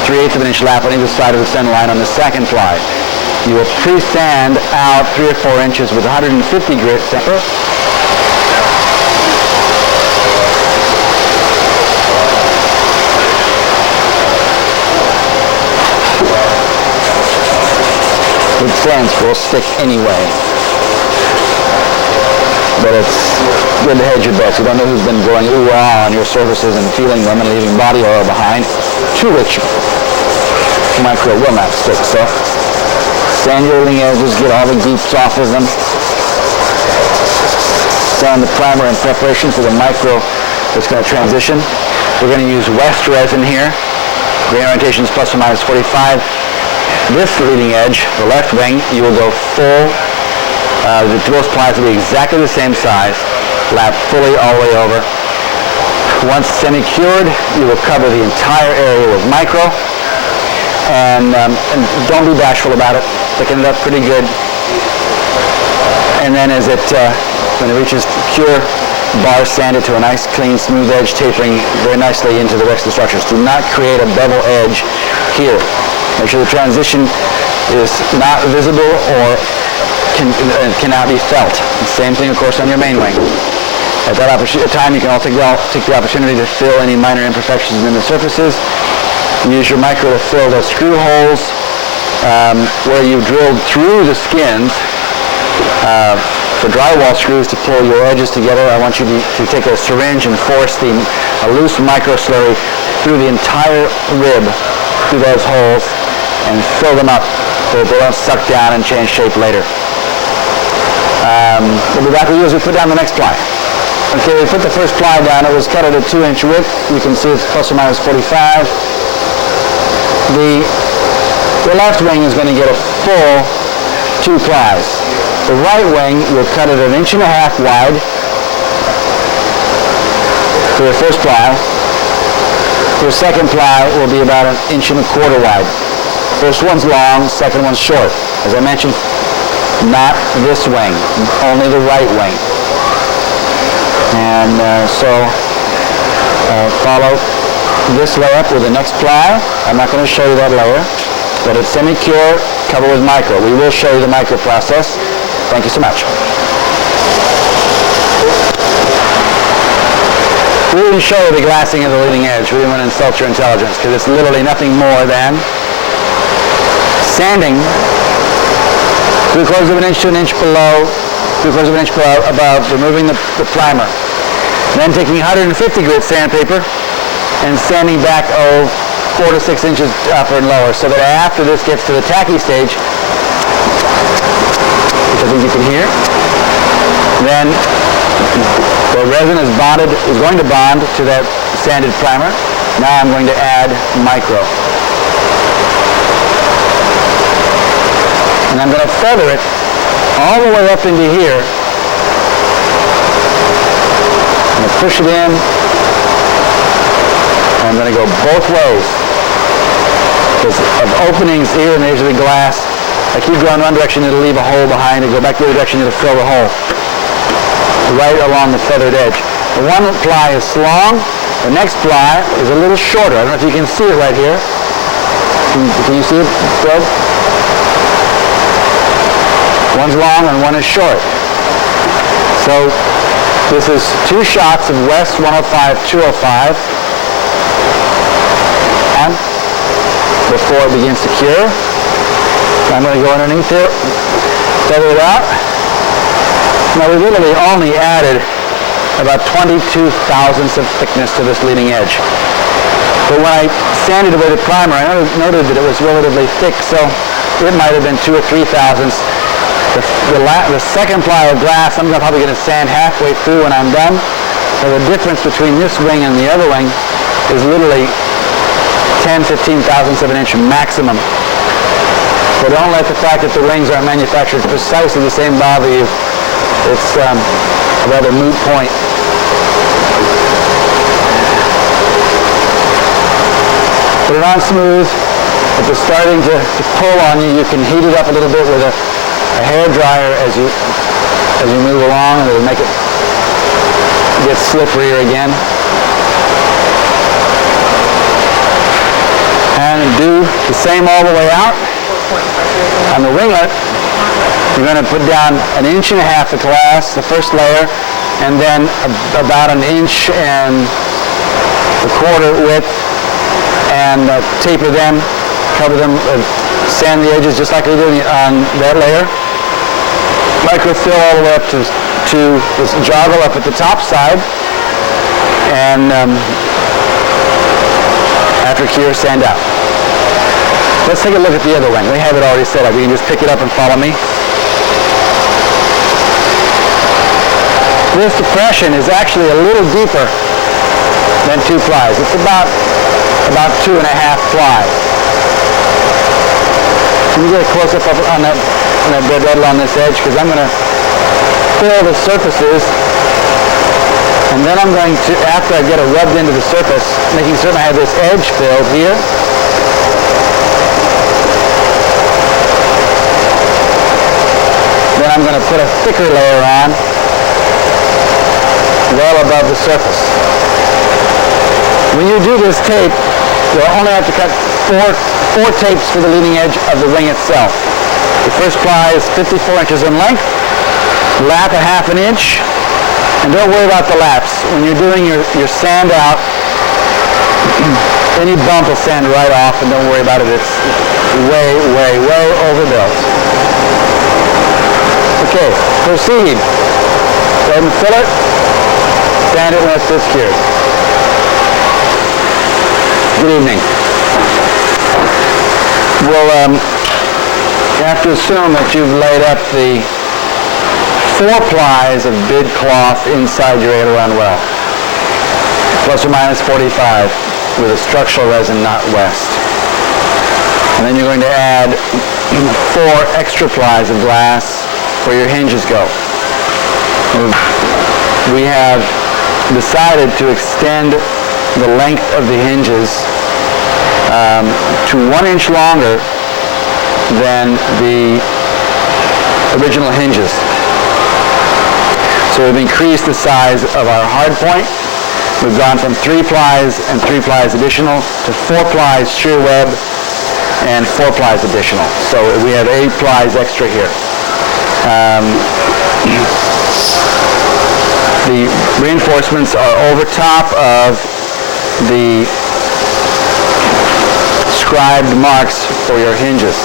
3/8 of an inch lap on either side of the center line on the second ply. You will pre-sand out 3 or 4 inches with 150 grit sander. Good sands will stick anyway. But it's good to hedge your bets. You don't know who's been going ooh-ah on your surfaces and feeling them and leaving body oil behind, to which micro will not stick. So sand your leading edges, get all the goops off of them. Sand the primer in preparation for the micro that's going to transition. We're going to use West resin here. Grain orientation is plus or minus 45. This leading edge, the left wing, you will go full. The both plies will be exactly the same size, lap fully all the way over. Once semi-cured, you will cover the entire area with micro, and don't be bashful about it. Thicken it up pretty good. And then as when it reaches cure, bar sand it to a nice, clean, smooth edge, tapering very nicely into the rest of the structures. Do not create a bevel edge here. Make sure the transition is not visible or cannot be felt. The same thing, of course, on your main wing. At that time, you can also take the opportunity to fill any minor imperfections in the surfaces. Use your micro to fill those screw holes where you drilled through the skins. For drywall screws to pull your edges together, I want you to take a syringe and force a loose micro slurry through the entire rib, through those holes, and fill them up so that they don't suck down and change shape later. We'll be back with you as we put down the next ply. Okay, we put the first ply down. It was cut at a 2-inch width. You can see it's plus or minus 45. The left wing is going to get a full 2 plies. The right wing will cut it 1.5 inches wide for your first ply. Your second ply will be about 1.25 inches wide. First one's long, second one's short. As I mentioned, not this wing, only the right wing. And follow this layup with the next ply. I'm not going to show you that layer, but it's semi-cure, covered with micro. We will show you the micro process. Thank you so much. We didn't show you the glassing of the leading edge. We didn't want to insult your intelligence because it's literally nothing more than sanding 3/4 of an inch to 1 inch below, 3/4 of an inch above, removing the primer. Then taking 150 grit sandpaper and sanding back 4 to 6 inches upper and lower, so that after this gets to the tacky stage, which I think you can hear, then the resin is going to bond to that sanded primer. Now I'm going to add micro. And I'm going to feather it all the way up into here. I'm going to push it in. And I'm going to go both ways. Because of openings here and there's the glass. I keep going one direction, it'll leave a hole behind. I go back the other direction, it'll fill the hole. Right along the feathered edge. The one ply is long. The next ply is a little shorter. I don't know if you can see it right here. Can you see it, Fred? One's long and one is short. So this is 2 shots of West 105-205 and before it begins to cure. I'm going to go underneath it, feather it out. Now we literally only added about 22 thousandths of thickness to this leading edge. But when I sanded away the primer, I noted that it was relatively thick, so it might have been 2 or 3 thousandths. The second ply of glass, I'm probably going to sand halfway through when I'm done. So the difference between this wing and the other wing is literally 10, 15 thousandths of an inch maximum. So don't let the fact that the wings aren't manufactured precisely the same bother you. It's a rather moot point. Put it on smooth. If it's starting to pull on you, you can heat it up a little bit with a hair dryer as you move along, and it'll make it get slipperier again. And do the same all the way out. On the winglet, you're going to put down 1.5 inches of glass, the first layer, and then about 1.25 inches width, and taper them, cover them, sand the edges just like we did on that layer. Microfill all the way up to this joggle up at the top side, and after cure, sand out. Let's take a look at the other wing. We have it already set up. You can just pick it up and follow me. This depression is actually a little deeper than 2 plies. It's about 2.5 plies. Can you get a close-up on that red level on this edge? Because I'm going to fill the surfaces, and then I'm going to, after I get it rubbed into the surface, making certain I have this edge filled here. Then I'm going to put a thicker layer on, well above the surface. When you do this tape, you'll only have to cut four tapes for the leading edge of the wing itself. The first ply is 54 inches in length, lap 1/2 inch, and don't worry about the laps. When you're doing your sand out, any bump will sand right off, and don't worry about it. It's way, way, way overbuilt. Okay, proceed. Go ahead and fill it. Sand it when it's cured. Good evening. We'll have to assume that you've laid up the 4 plies of bid cloth inside your aileron well, plus or minus 45, with a structural resin, not west. And then you're going to add 4 extra plies of glass where your hinges go. We have decided to extend the length of the hinges to 1 inch longer than the original hinges. So we've increased the size of our hard point. We've gone from 3 plies and 3 plies additional to 4 plies shear web and 4 plies additional. So we have 8 plies extra here. The reinforcements are over top of the scribed marks for your hinges.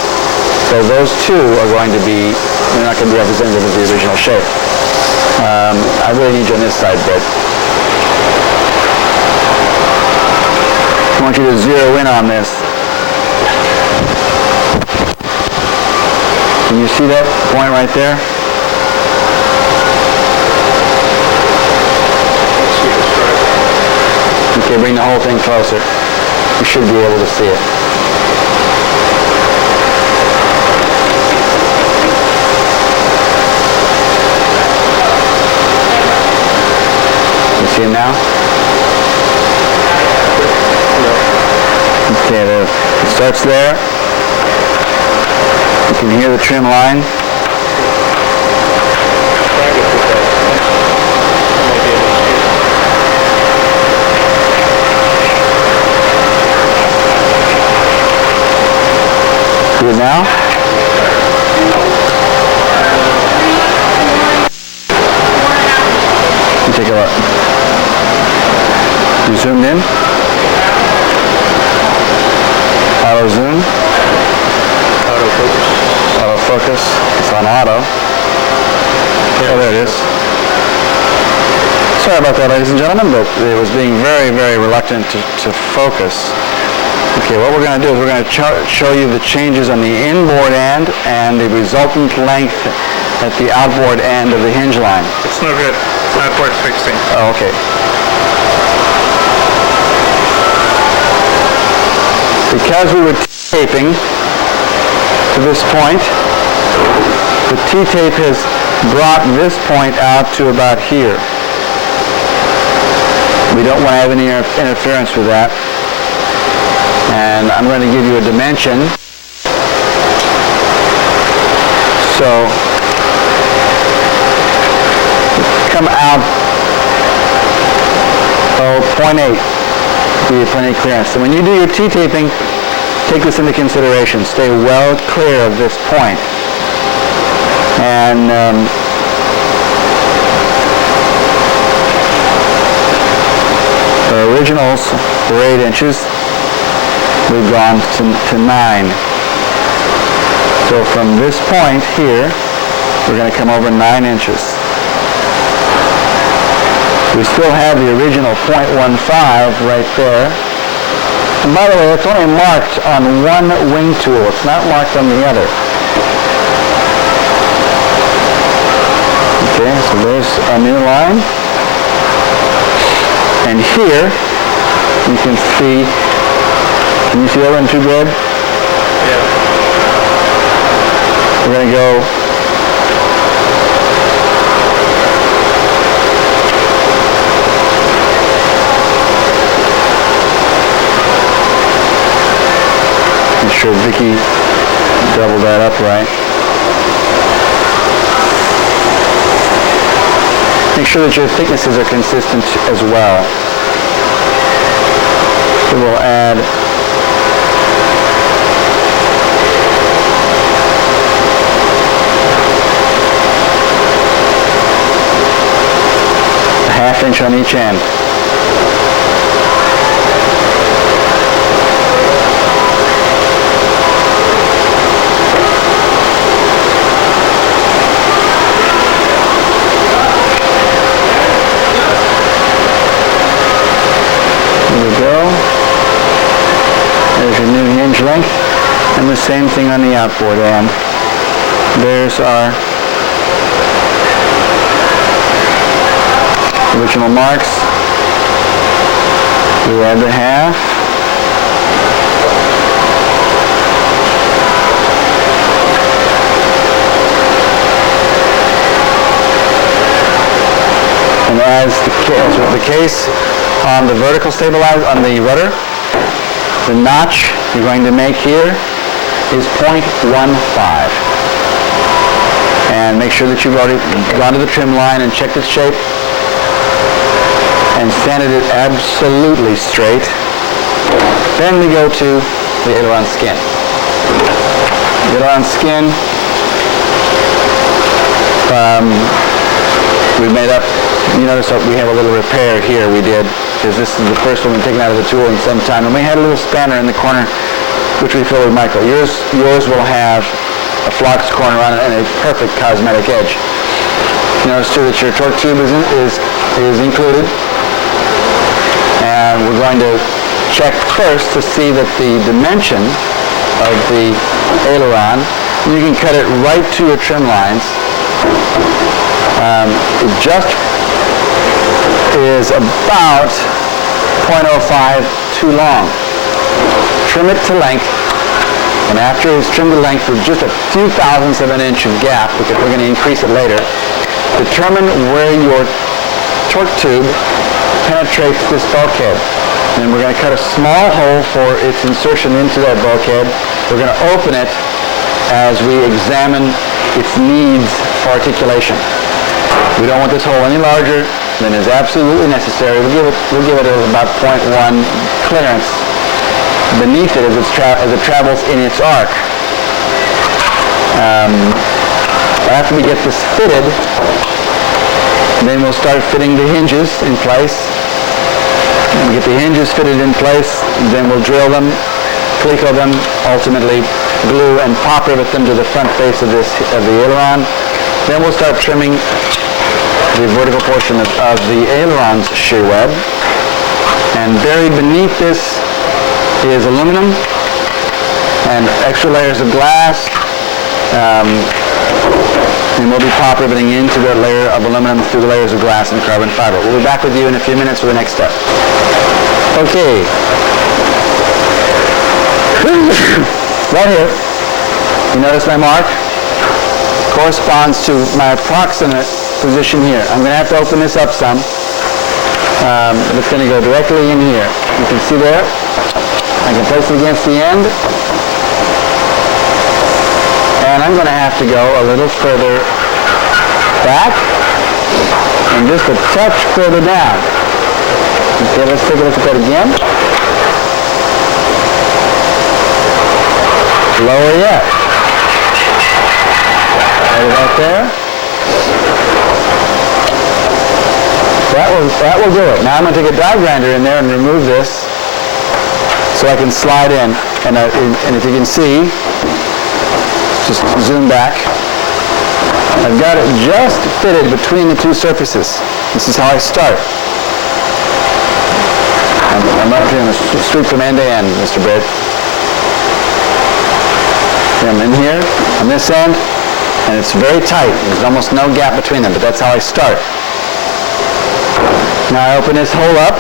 So those 2 are going to be, they're not going to be representative of the original shape. I really need you on this side, Burt. I want you to zero in on this. Can you see that point right there? Okay, bring the whole thing closer. You should be able to see it. You see him now? Okay, there. It starts there. You can hear the trim line. See it now? Let me take a look. You zoomed in? Auto zoom? Autofocus. Autofocus. It's on auto. Oh, there it is. Sorry about that, ladies and gentlemen, but it was being very, very reluctant to focus. Okay, what we're going to do is we're going to show you the changes on the inboard end and the resultant length at the outboard end of the hinge line. It's not good. It's not worth fixing. Oh, okay. Because we were T-taping to this point, the T-tape has brought this point out to about here. We don't want to have any interference with that. And I'm going to give you a dimension. So, come out 0.8. Be a 0.8 clearance. So when you do your T-taping, take this into consideration. Stay well clear of this point. And our originals were 8 inches. We've gone to 9. So from this point here, we're going to come over 9 inches. We still have the original 0.15 right there. And by the way, it's only marked on one wing tool. It's not marked on the other. Okay, so there's our new line. And here, you can you see that one too, Greg? Yeah. We're going to go make sure Vicky doubled that up right. Make sure that your thicknesses are consistent as well. So we'll add a 1/2 inch on each end. Length, and the same thing on the outboard end. There's our original marks. We add the 1/2. And as with the case on the vertical stabilizer, on the rudder, the notch you're going to make here is 0.15. And make sure that you've already gone to the trim line and checked its shape and sanded it absolutely straight. Then we go to the aileron skin. The aileron skin, we made up, you notice that we have a little repair here we did, because this is the first one we've taken out of the tool in some time, and we had a little spanner in the corner which we filled with micro. Yours will have a flox corner on it and a perfect cosmetic edge. You notice too that your torque tube is included, and we're going to check first to see that the dimension of the aileron, you can cut it right to your trim lines. It just is about 0.05 too long. Trim it to length, and after it's trimmed to length with just a few thousandths of an inch of gap, because we're going to increase it later, determine where your torque tube penetrates this bulkhead. And we're going to cut a small hole for its insertion into that bulkhead. We're going to open it as we examine its needs for articulation. We don't want this hole any larger than is absolutely necessary. We'll give it about 0.1 clearance beneath it as it travels in its arc. After we get this fitted, then we'll start fitting the hinges in place. When we get the hinges fitted in place, then we'll drill them, cleco them, ultimately glue and pop rivet them to the front face of the aileron. Then we'll start trimming the vertical portion of the aileron's shear web. And buried beneath this is aluminum and extra layers of glass. And we'll be pop riveting into that layer of aluminum through the layers of glass and carbon fiber. We'll be back with you in a few minutes for the next step. Okay. Right here, you notice my mark corresponds to my approximate position here. I'm going to have to open this up some. It's going to go directly in here. You can see there. I can place it against the end. And I'm going to have to go a little further back and just a touch further down. Okay, let's take a look at that again. Lower yet. Right about there. That will do it. Now I'm going to take a die grinder in there and remove this so I can slide in. And if you can see, just zoom back. I've got it just fitted between the two surfaces. This is how I start. I'm up here in the street from end to end, Mr. Britt. I'm in here on this end, and it's very tight. There's almost no gap between them, but that's how I start. Now I open this hole up.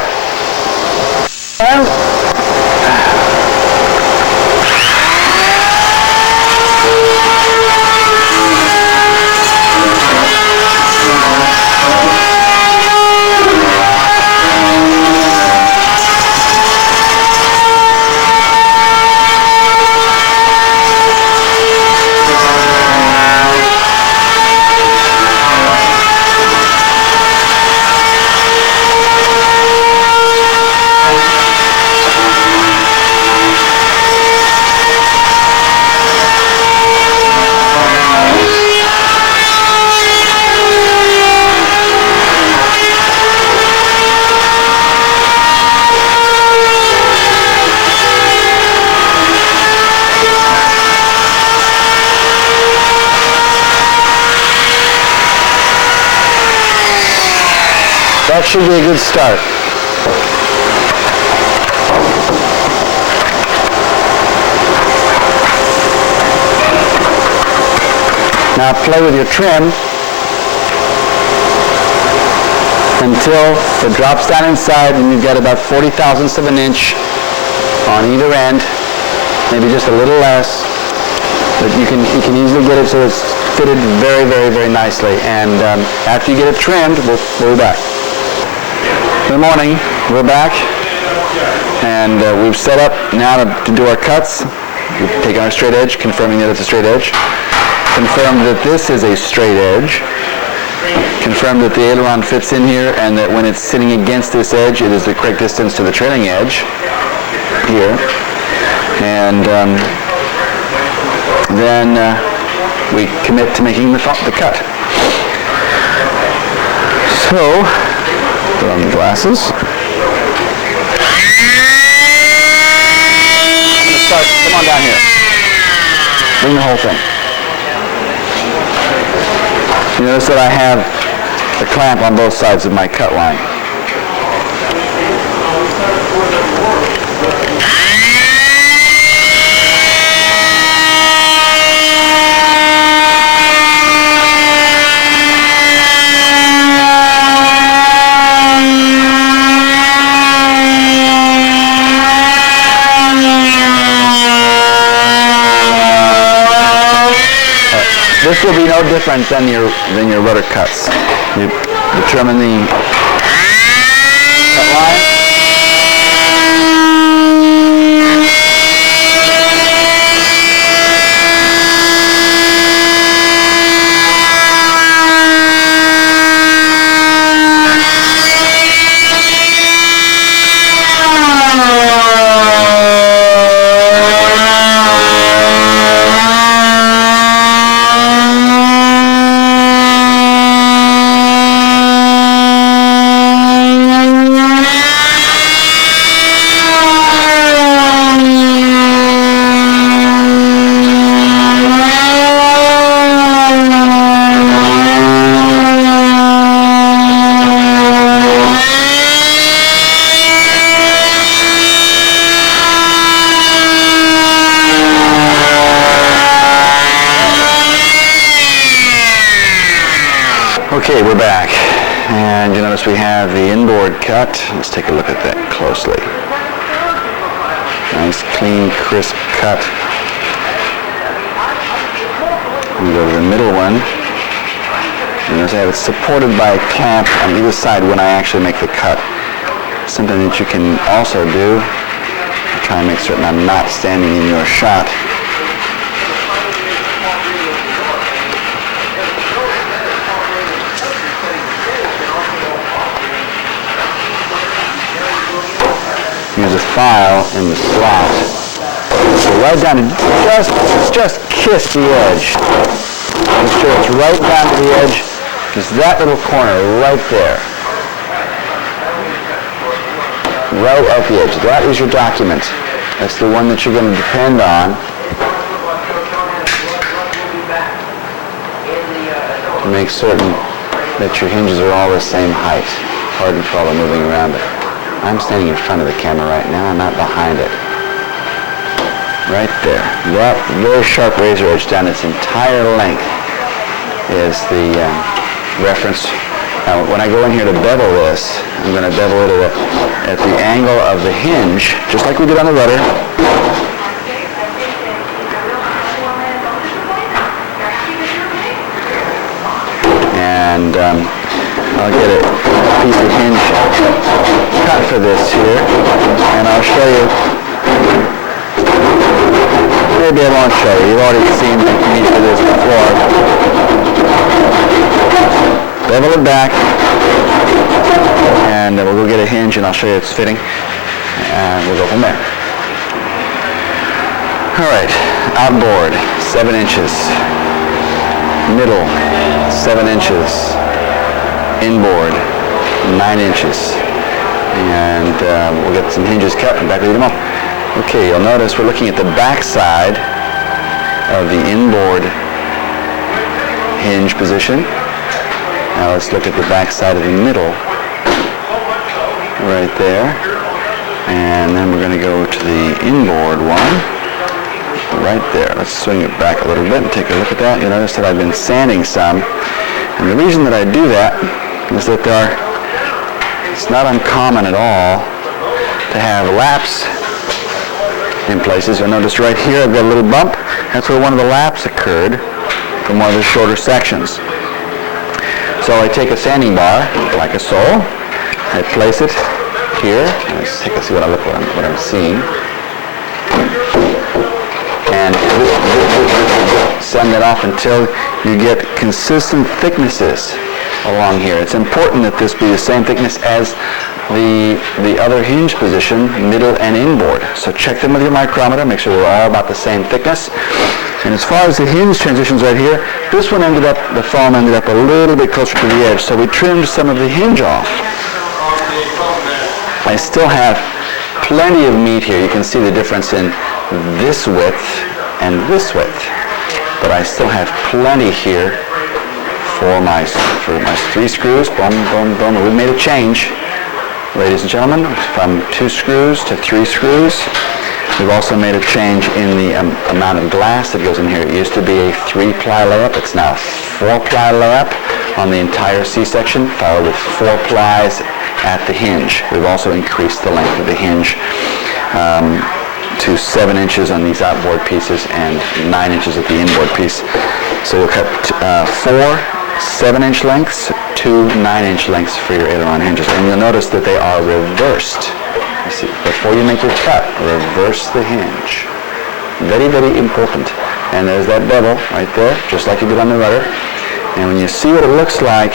That should be a good start. Now play with your trim until it drops down inside and you've got about 40/1000ths of an inch on either end, maybe just a little less, but you can easily get it so it's fitted very, very, very nicely. And after you get it trimmed, we'll be back. Good morning. We're back, and we've set up now to do our cuts. We've taken our straight edge, confirming that it's a straight edge. Confirmed that this is a straight edge. Confirmed that the aileron fits in here, and that when it's sitting against this edge, it is the correct distance to the trailing edge here. And then we commit to making the cut. So, put on the glasses. I'm going to start, come on down here. Bring the whole thing. You notice that I have the clamp on both sides of my cut line. This will be no different than your rudder cuts. You determine the cut line. Okay, we're back, and you notice we have the inboard cut. Let's take a look at that closely. Nice, clean, crisp cut. We go to the middle one. Notice I have it supported by a clamp on either side when I actually make the cut. Something that you can also do, try and make certain I'm not standing in your shot. Use a file in the slot. So right down to just kiss the edge. Make sure it's right down to the edge. Just that little corner right there. Right at the edge. That is your document. That's the one that you're going to depend on to make certain that your hinges are all the same height. Pardon for all the moving around it. I'm standing in front of the camera right now. I'm not behind it. Right there. That very sharp razor edge down its entire length is the reference. Now, when I go in here to bevel this, I'm going to bevel it at the angle of the hinge, just like we did on the rudder. And I'll get a piece of hinge cut for this here, and I'll show you. Maybe I won't show you. You've already seen me for this before. Bevel it back, and we'll go get a hinge, and I'll show you it's fitting, and we'll go from there. All right, outboard, 7 inches. Middle, 7 inches. Inboard, 9 inches. And we'll get some hinges cut and back with you tomorrow. Okay, you'll notice we're looking at the back side of the inboard hinge position. Now let's look at the back side of the middle, right there. And then we're going to go to the inboard one, right there. Let's swing it back a little bit and take a look at that. You'll notice that I've been sanding some. And the reason that I do that is that it's not uncommon at all to have laps in places. You'll notice right here I've got a little bump. That's where one of the laps occurred from one of the shorter sections. So I take a sanding bar, like a sole, I place it here. Let's take a see what I'm seeing. And sand it off until you get consistent thicknesses along here. It's important that this be the same thickness as the other hinge position, middle and inboard. So check them with your micrometer, make sure they're all about the same thickness. And as far as the hinge transitions right here, this one the foam ended up a little bit closer to the edge, so we trimmed some of the hinge off. I still have plenty of meat here. You can see the difference in this width and this width. But I still have plenty here for my 3 screws. Boom, boom, boom. We've made a change, ladies and gentlemen, from 2 screws to 3 screws. We've also made a change in the amount of glass that goes in here. It used to be a 3-ply layup. It's now 4-ply layup on the entire C-section, followed with 4 plies at the hinge. We've also increased the length of the hinge to 7 inches on these outboard pieces and 9 inches at the inboard piece. So you'll cut 4 7-inch lengths, 2 9-inch lengths for your aileron hinges. And you'll notice that they are reversed. You see, before you make your cut, reverse the hinge. Very, very important. And there's that bevel right there, just like you did on the rudder. And when you see what it looks like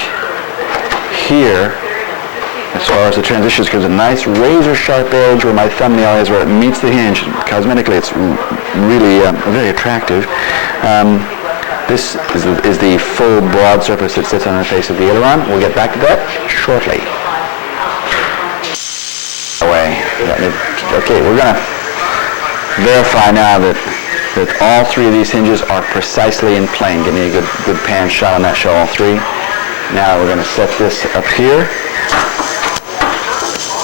here, as far as the transitions, there's a nice razor sharp edge where my thumbnail is, where it meets the hinge. Cosmetically, it's really very attractive. This is the full broad surface that sits on the face of the aileron. We'll get back to that shortly. Okay, we're going to verify now that all 3 of these hinges are precisely in plane. Give me a good pan shot on that, show all 3. Now we're going to set this up here.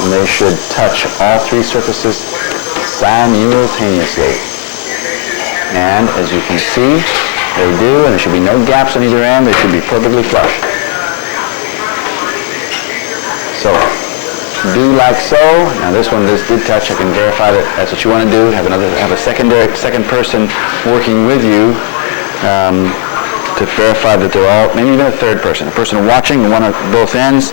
And they should touch all 3 surfaces simultaneously. And as you can see, they do, and there should be no gaps on either end. They should be perfectly flush. So, do like so. Now this one did touch. I can verify that that's what you want to do. Have a second person working with you to verify that they're all, maybe even a third person, a person watching one of both ends,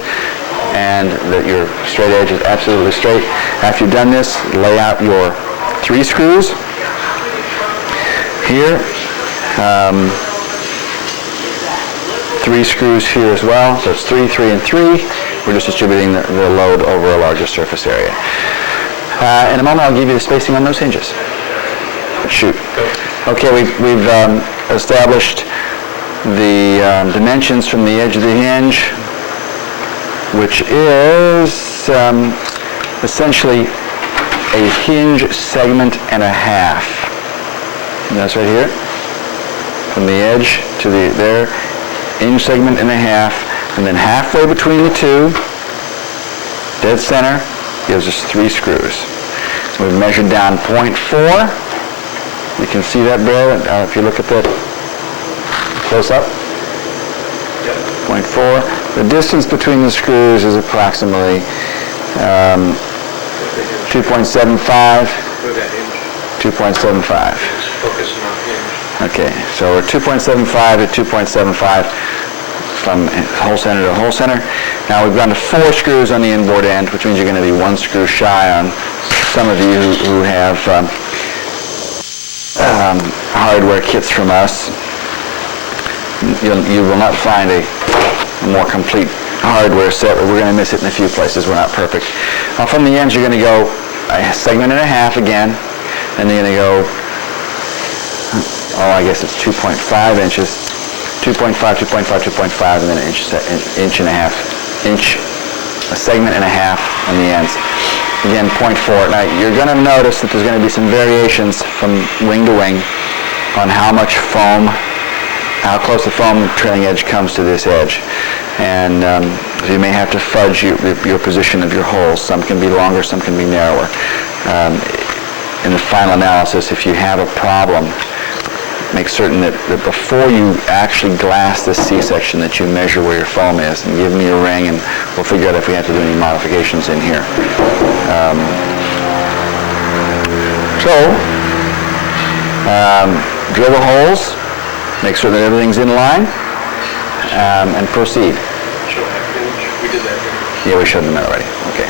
and that your straight edge is absolutely straight. After you've done this, lay out your 3 screws here. 3 screws here as well. So it's 3, 3, and 3. We're just distributing the load over a larger surface area. In a moment, I'll give you the spacing on those hinges. Shoot. Okay, we've established the dimensions from the edge of the hinge, which is essentially a hinge segment and a half. That's right here. From the edge to there, hinge segment and a half, and then halfway between the two, dead center, gives us 3 screws. We've measured down 0.4. You can see that, Bill, if you look at that close up. 0.4. The distance between the screws is approximately 2.75. 2.75. Okay, so we're 2.75 to 2.75 from hole center to hole center. Now we've gone to 4 screws on the inboard end, which means you're going to be 1 screw shy on some of you who have hardware kits from us. You will not find a more complete hardware set, but we're going to miss it in a few places. We're not perfect. Now from the ends, you're going to go a segment and a half again, and you're going to go, I guess it's 2.5 inches, 2.5, 2.5, 2.5, and then an inch and a half, a segment and a half on the ends. Again, 0.4. Now you're going to notice that there's going to be some variations from wing to wing on how much foam, how close the foam trailing edge comes to this edge. And you may have to fudge your position of your holes. Some can be longer, some can be narrower. In the final analysis, if you have a problem, make certain that before you actually glass this C-section that you measure where your foam is, and give me a ring and we'll figure out if we have to do any modifications in here. Drill the holes, make sure that everything's in line, and proceed. We did that. Yeah, we showed them that already. Okay.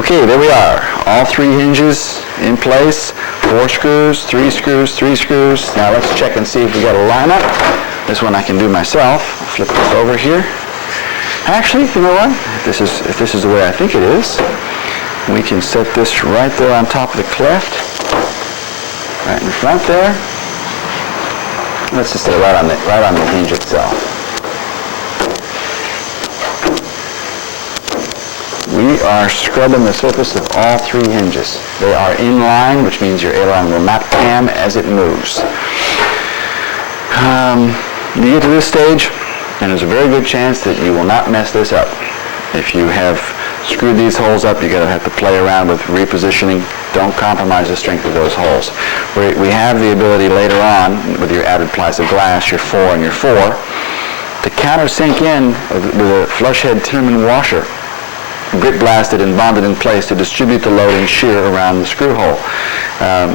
Okay, there we are. All 3 hinges in place. 4 screws, 3 screws, 3 screws. Now let's check and see if we got a lineup. This one I can do myself. I'll flip this over here. Actually, you know what? If this is the way I think it is, we can set this right there on top of the cleft, right in front there. Let's just set it right on the hinge itself. We are scrubbing the surface of all 3 hinges. They are in line, which means your aileron will not cam as it moves. You get to this stage, and there's a very good chance that you will not mess this up. If you have screwed these holes up, you're going to have to play around with repositioning. Don't compromise the strength of those holes. We have the ability later on, with your added plies of glass, your 4 and your 4, to countersink in with a flush head Tinnerman washer, grit blasted and bonded in place to distribute the load and shear around the screw hole.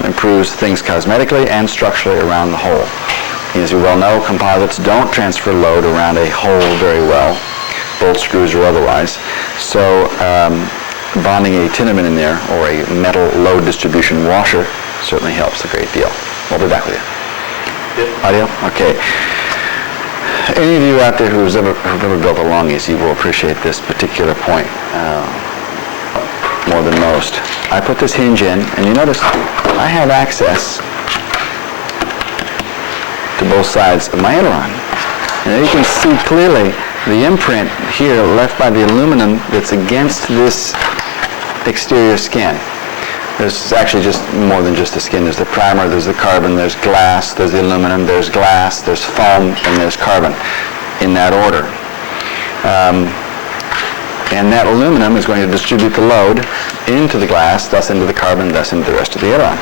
Improves things cosmetically and structurally around the hole. As you well know, composites don't transfer load around a hole very well, bolt screws or otherwise. So bonding a Tinnerman in there or a metal load distribution washer certainly helps a great deal. We'll be back with you. Yep. Audio? Okay. Any of you out there who've ever built a long easy will appreciate this particular point more than most. I put this hinge in, and you notice I have access to both sides of my aileron. And you can see clearly the imprint here left by the aluminum that's against this exterior skin. There's actually just more than just the skin. There's the primer, there's the carbon, there's glass, there's the aluminum, there's glass, there's foam, and there's carbon in that order. And that aluminum is going to distribute the load into the glass, thus into the carbon, thus into the rest of the aileron.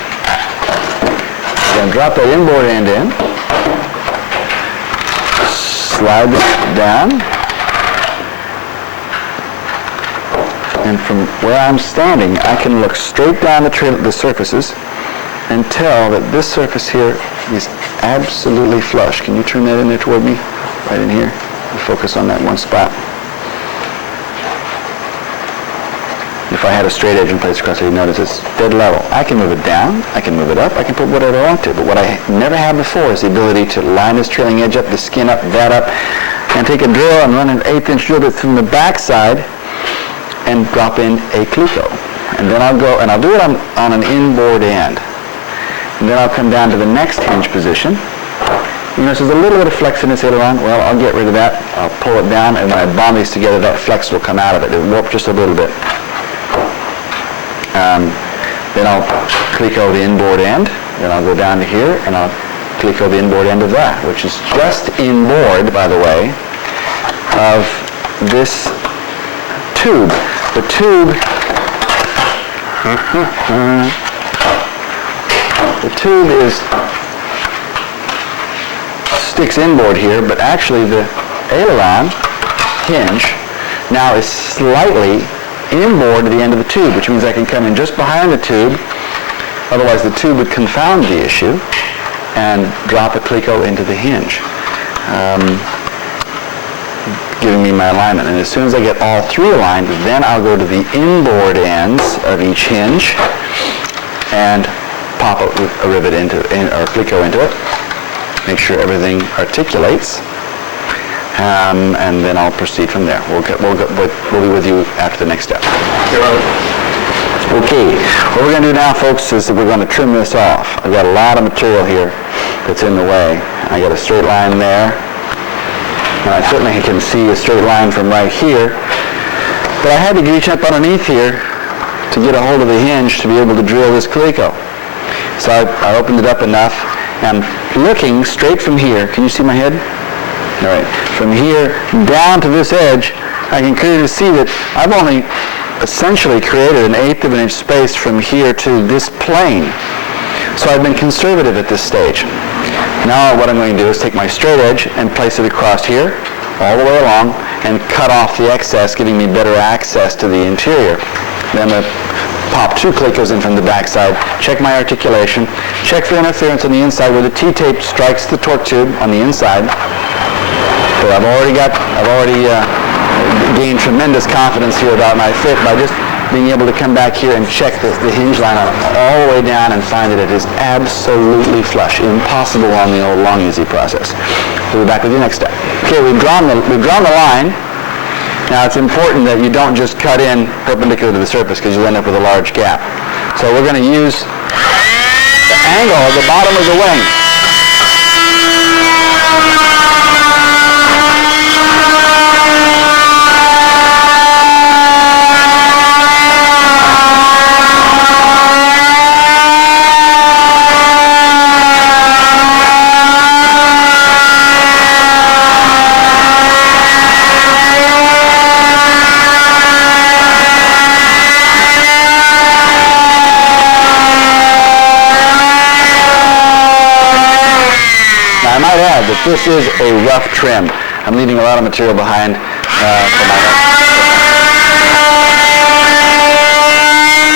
Then drop that inboard end in, slide this down, And from where I'm standing, I can look straight down the surfaces and tell that this surface here is absolutely flush. Can you turn that in there toward me? Right in here. Focus on that one spot. If I had a straight edge in place across here, you'd notice it's dead level. I can move it down, I can move it up, I can put whatever I want to. But what I never had before is the ability to line this trailing edge up, the skin up, that up, and take a drill and run an 1/8 drill bit from the back side and drop in a cleco. And then I'll go, and I'll do it on an inboard end. And then I'll come down to the next hinge position. You notice there's a little bit of flex in this aileron. Well, I'll get rid of that. I'll pull it down, and when I bond these together, that flex will come out of it. It'll warp just a little bit. Then I'll cleco the inboard end. Then I'll go down to here, and I'll cleco the inboard end of that, which is just inboard, by the way, of this tube. The tube, sticks inboard here, but actually the aileron hinge now is slightly inboard to the end of the tube, which means I can come in just behind the tube, otherwise the tube would confound the issue, and drop a cleco into the hinge, giving me my alignment. And as soon as I get all three aligned, then I'll go to the inboard ends of each hinge and pop a rivet into or cleco into it. Make sure everything articulates, and then I'll proceed from there. We'll be with you after the next step. Okay, what we're going to do now, folks, is that we're going to trim this off. I've got a lot of material here that's in the way. I got a straight line there. And I certainly can see a straight line from right here, but I had to reach up underneath here to get a hold of the hinge to be able to drill this cleco. So I opened it up enough, and looking straight from here, can you see my head? All right, from here down to this edge, I can clearly see that I've only essentially created an 1/8 of an inch space from here to this plane. So I've been conservative at this stage. Now what I'm going to do is take my straight edge and place it across here, all the way along, and cut off the excess, giving me better access to the interior. Then I'm going to pop 2 clecos in from the back side, check my articulation, check for interference on the inside where the T-tape strikes the torque tube on the inside. But I've already gained tremendous confidence here about my fit by just being able to come back here and check the hinge line all the way down and find that it is absolutely flush. Impossible on the old long easy process. We'll be back with you next step. Okay, we've drawn the line. Now it's important that you don't just cut in perpendicular to the surface because you'll end up with a large gap. So we're going to use the angle of the bottom of the wing. I might add that this is a rough trim. I'm leaving a lot of material behind for my next.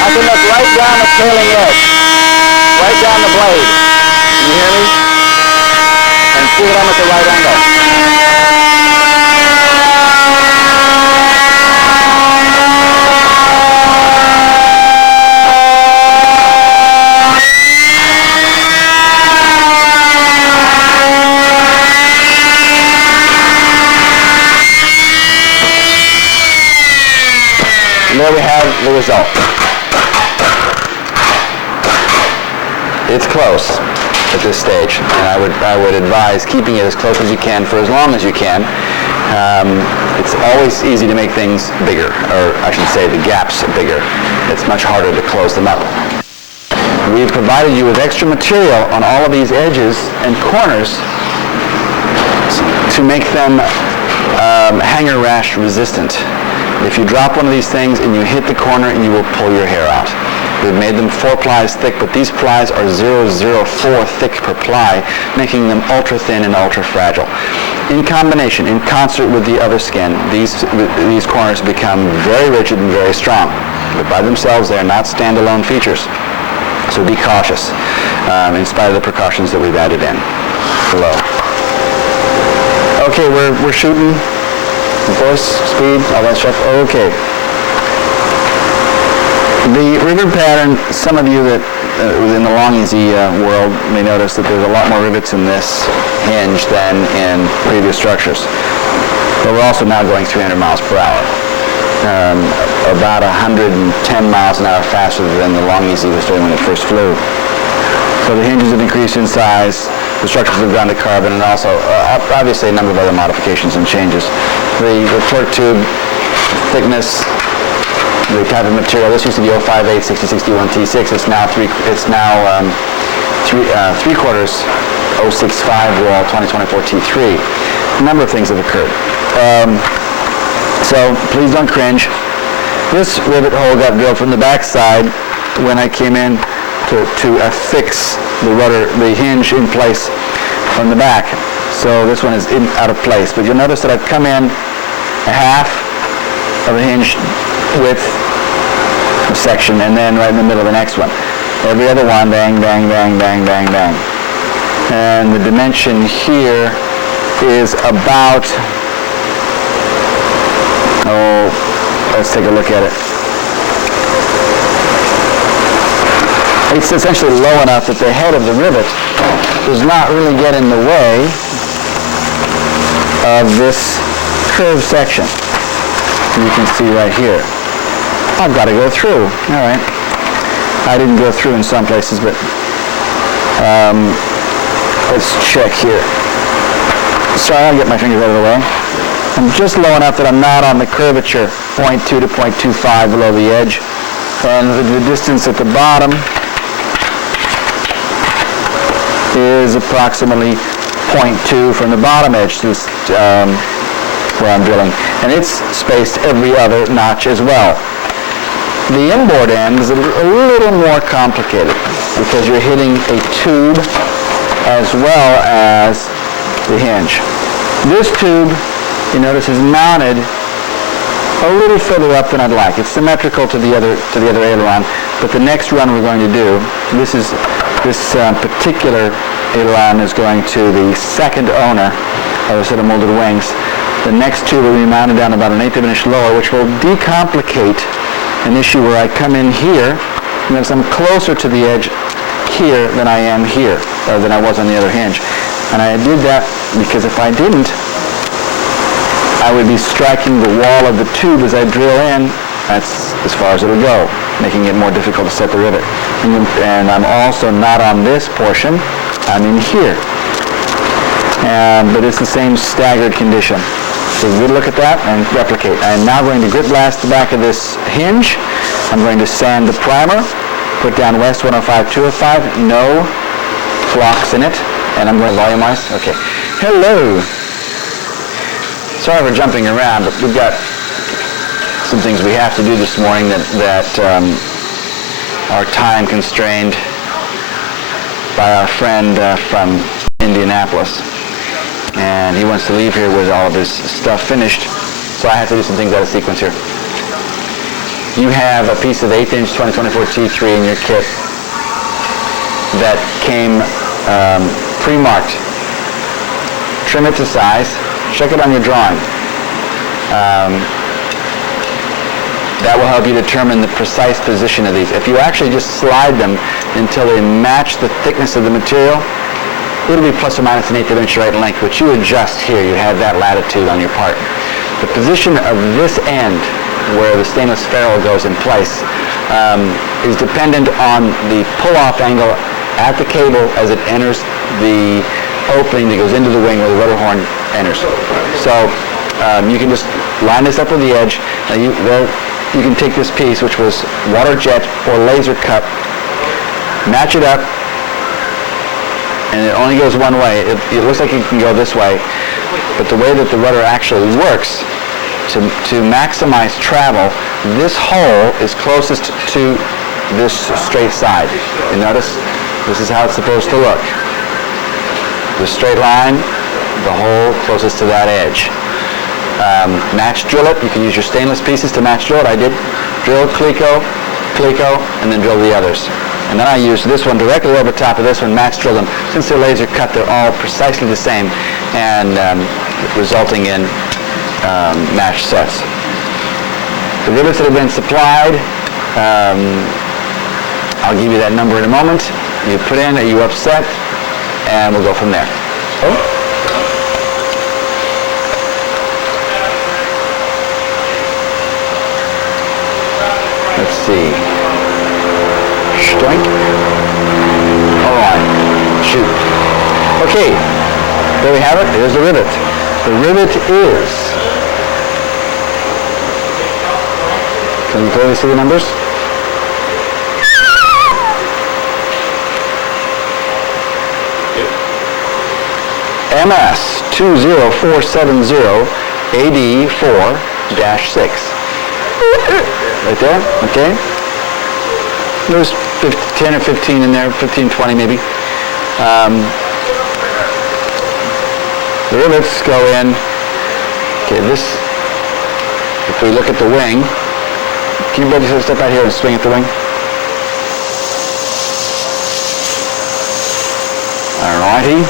I can look right down the trailing edge, right down the blade. Can you hear me? And see that I'm at the right angle. And there we have the result. It's close at this stage, and I would advise keeping it as close as you can for as long as you can. It's always easy to make things bigger, or I should say the gaps bigger. It's much harder to close them up. We've provided you with extra material on all of these edges and corners to make them hanger rash resistant. If you drop one of these things and you hit the corner, you will pull your hair out. We've made them 4 plies thick, but these plies are 0.04 thick per ply, making them ultra thin and ultra fragile. In combination, in concert with the other skin, these corners become very rigid and very strong. But by themselves, they are not standalone features. So be cautious, in spite of the precautions that we've added in below. Okay, we're shooting. Voice, speed, all that stuff. Okay. The rivet pattern, some of you that within the long easy world may notice that there's a lot more rivets in this hinge than in previous structures. But we're also now going 300 miles per hour. About 110 miles an hour faster than the long easy was doing when it first flew. So the hinges have increased in size, the structures have gone to carbon, and also obviously a number of other modifications and changes. The torque tube thickness, the type of material. This used to be 058 6061 T6. It's now 3/4 065 roll 2024 T3. A number of things have occurred. So please don't cringe. This rivet hole got drilled from the back side when I came in to affix the hinge in place from the back. So this one is out of place. But you'll notice that I've come in a half of a hinge width section and then right in the middle of the next one. Every other one, bang, bang, bang, bang, bang, bang. And the dimension here is about, let's take a look at it. It's essentially low enough that the head of the rivet does not really get in the way of this curved section. You can see right here. I've got to go through. All right. I didn't go through in some places, but let's check here. Sorry, I'll get my fingers out of the way. I'm just low enough that I'm not on the curvature, 0.2 to 0.25 below the edge. And the distance at the bottom is approximately 0.2 from the bottom edge to where I'm drilling. And it's spaced every other notch as well. The inboard end is a little more complicated because you're hitting a tube as well as the hinge. This tube, you notice, is mounted a little further up than I'd like. It's symmetrical to the other aileron, but the next run we're going to do, this particular aileron is going to the second owner of a set of molded wings. The next tube will be mounted down about 1/8 of an inch lower, which will decomplicate an issue where I come in here, and notice I'm closer to the edge here than I am here, or than I was on the other hinge. And I did that because if I didn't, I would be striking the wall of the tube as I drill in. That's as far as it'll go, making it more difficult to set the rivet. And I'm also not on this portion, I'm in here. But it's the same staggered condition. So good look at that and replicate. I'm now going to grit blast the back of this hinge. I'm going to sand the primer, put down West 105, 205, no flocks in it, and I'm going to volumize. Okay. Hello. Sorry for jumping around, but we've got some things we have to do this morning that are time constrained by our friend from Indianapolis. And he wants to leave here with all of his stuff finished, so I have to do some things out of sequence here. You have a piece of 1/8 inch 2024 T3 in your kit that came pre-marked. Trim it to size. Check it on your drawing. That will help you determine the precise position of these. If you actually just slide them until they match the thickness of the material, it'll be plus or minus 1/8 of an inch right in length, but you adjust here. You have that latitude on your part. The position of this end, where the stainless ferrule goes in place, is dependent on the pull-off angle at the cable as it enters the opening that goes into the wing where the rudder horn enters. So you can just line this up with the edge. Now you can take this piece, which was water jet or laser cut, match it up, and it only goes one way. It looks like it can go this way, but the way that the rudder actually works, to maximize travel, this hole is closest to this straight side. You notice? This is how it's supposed to look. The straight line the hole closest to that edge. Match drill it. You can use your stainless pieces to match drill it. I did drill Cleco, and then drill the others. And then I used this one directly over top of this one, match drill them. Since they're laser cut, they're all precisely the same, and resulting in matched sets. The rivets that have been supplied, I'll give you that number in a moment. You put in, are you upset? And we'll go from there. Oh. Let's see. Stoink. All right. Shoot. Okay. There we have it. Here's the rivet. The rivet is... Can you clearly see the numbers? MS 20470 AD4-6. Right there, okay? There's 10 or 15 in there, 15, 20 maybe. The rivets go in. Okay, this, if we look at the wing, can you buddy step out here and swing at the wing? Alrighty.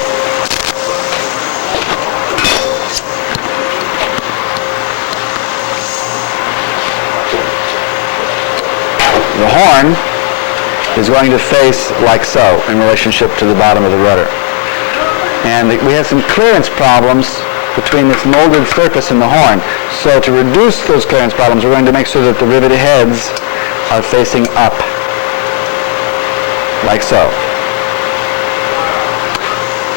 The horn is going to face like so in relationship to the bottom of the rudder. And we have some clearance problems between this molded surface and the horn. So to reduce those clearance problems, we're going to make sure that the rivet heads are facing up, like so.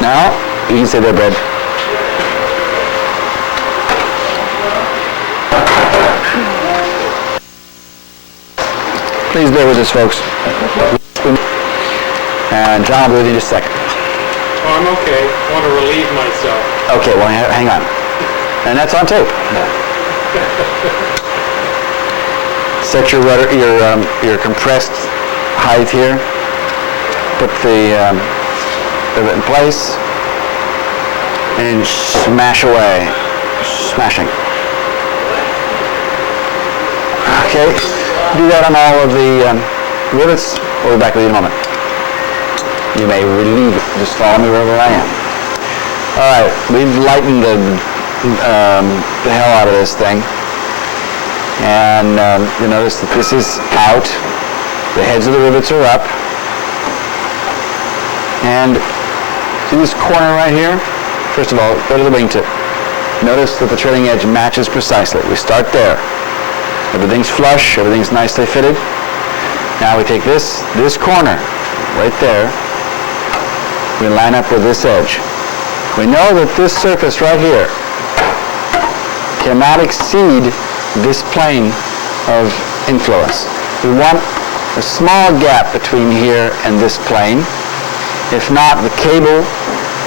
Now, you can say there, Brad. Please bear with us, folks. And John will be with you in just a second. Oh, I'm okay. I want to relieve myself. Okay, well, hang on. And that's on tape. Set your rudder, your compressed height here. Put the rivet in place. And smash away. Smashing. Okay. Do that on all of the rivets. We'll be back with you in a moment. You may relieve it. Just follow me wherever I am. All right, we've lightened the hell out of this thing. And you notice that this is out. The heads of the rivets are up. And see this corner right here? First of all, go to the wingtip. Notice that the trailing edge matches precisely. We start there. Everything's flush, everything's nicely fitted. Now we take this corner right there. We line up with this edge. We know that this surface right here cannot exceed this plane of influence. We want a small gap between here and this plane. If not, the cable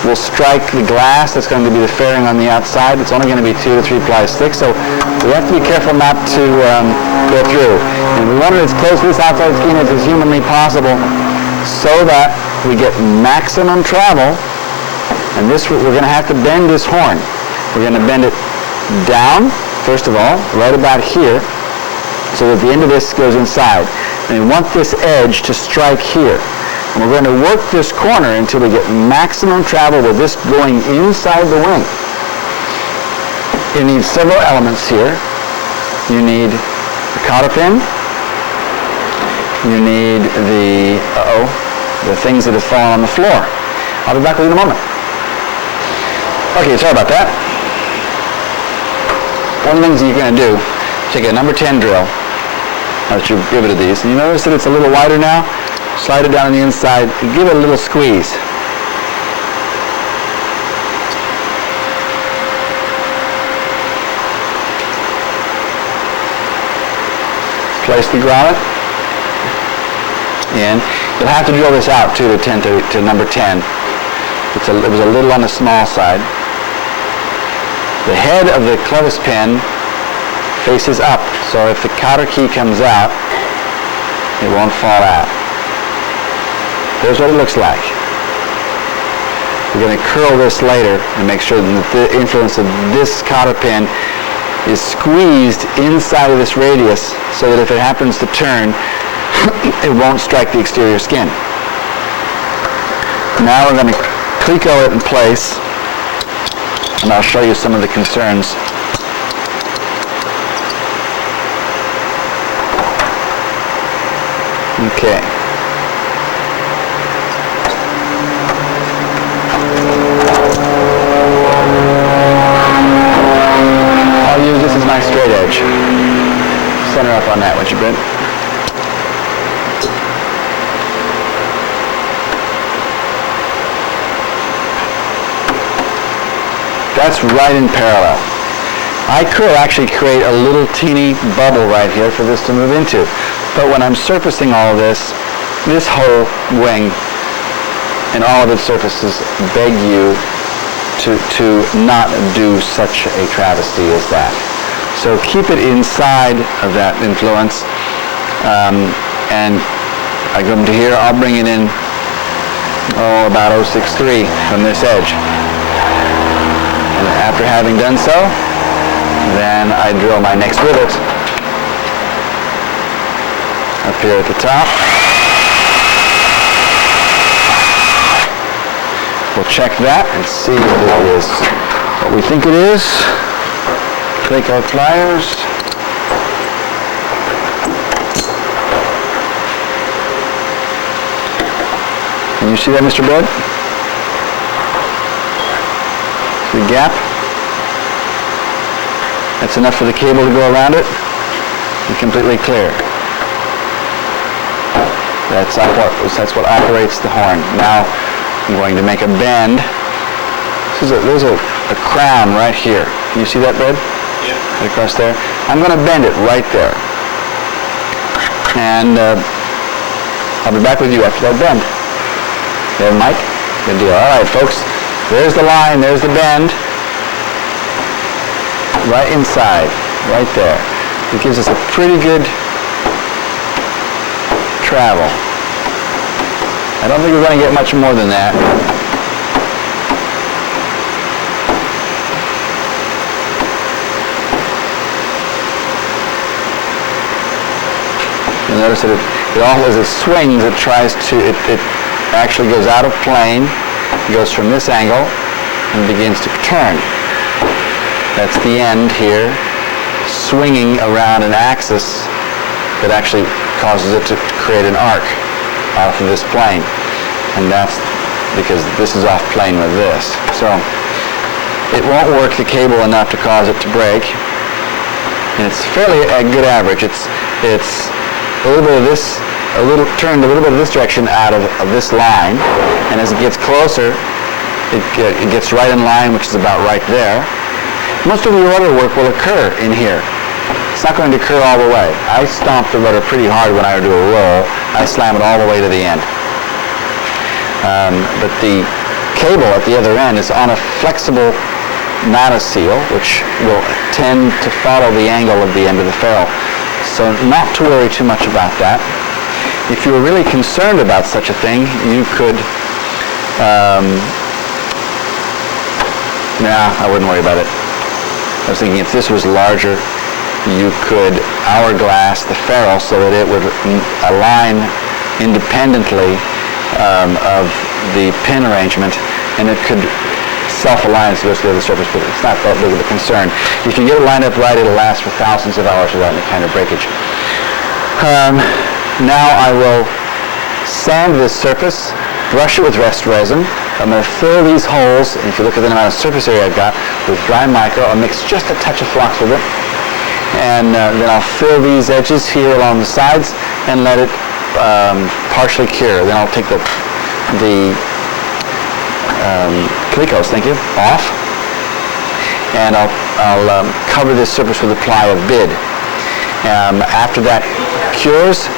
will strike the glass. That's going to be the fairing on the outside. It's only going to be 2 to 3 plies thick, so we have to be careful not to go through. And we want it as close to this outside skin as is humanly possible so that we get maximum travel. And this, we're going to have to bend this horn. We're going to bend it down, first of all, right about here, so that the end of this goes inside. And we want this edge to strike here. And we're going to work this corner until we get maximum travel with this going inside the wing. You need several elements here. You need the cotter pin. You need the things that have fallen on the floor. I'll be back with you in a moment. Okay, sorry about that. One of the things that you're going to do, take a number 10 drill, as you riveted these, and you notice that it's a little wider now. Slide it down on the inside, and give it a little squeeze. Place the grommet in. You'll have to drill this out too to number 10. It was a little on the small side. The head of the clevis pin faces up, so if the cotter key comes out, it won't fall out. Here's what it looks like. We're going to curl this later and make sure that the influence of this cotter pin is squeezed inside of this radius so that if it happens to turn, it won't strike the exterior skin. Now we're going to cleco it in place, and I'll show you some of the concerns. Okay. I'll use this as my straight edge. Center up on that, would you, Brent? That's right in parallel. I could actually create a little teeny bubble right here for this to move into. But when I'm surfacing all of this, this whole wing and all of its surfaces beg you to not do such a travesty as that. So keep it inside of that influence. And I come to here, I'll bring it in, about 0.63 from this edge. And after having done so, then I drill my next rivet up here at the top. We'll check that and see if it is what we think it is. Take our pliers. Can you see that, Mr. Bud? See the gap? That's enough for the cable to go around it and completely clear. That's what operates the horn. Now I'm going to make a bend. There's a crown right here. Can you see that, Bud? Yeah. Right across there. I'm going to bend it right there. And I'll be back with you after that bend. You have a mic? Good deal. All right, folks. There's the line. There's the bend. Right inside. Right there. It gives us a pretty good travel. I don't think we're going to get much more than that. You'll notice that it all, as it swings, it tries to, it actually goes out of plane, goes from this angle, and begins to turn. That's the end here, swinging around an axis that actually causes it to create an arc off of this plane. And that's because this is off plane with this. So it won't work the cable enough to cause it to break. And it's fairly a good average. It's a little bit of this, turned a little bit of this direction out of this line. And as it gets closer, it gets right in line, which is about right there. Most of the rudder work will occur in here. It's not going to occur all the way. I stomp the rudder pretty hard when I do a roll. I slam it all the way to the end. But the cable at the other end is on a flexible nanoseal, which will tend to follow the angle of the end of the ferrule. So not to worry too much about that. If you were really concerned about such a thing, you could, I wouldn't worry about it. I was thinking if this was larger, you could hourglass the ferrule so that it would align independently of the pin arrangement, and it could self-align as it goes through the surface, but it's not that big of a concern. If you get it lined up right, it'll last for thousands of hours without any kind of breakage. Now I will sand this surface, brush it with rest resin. I'm going to fill these holes, and if you look at the amount of surface area I've got, with dry micro. I'll mix just a touch of flux with it. And then I'll fill these edges here along the sides and let it partially cure. Then I'll take the clicos, thank you, off. And I'll cover this surface with a ply of bid. After that cures,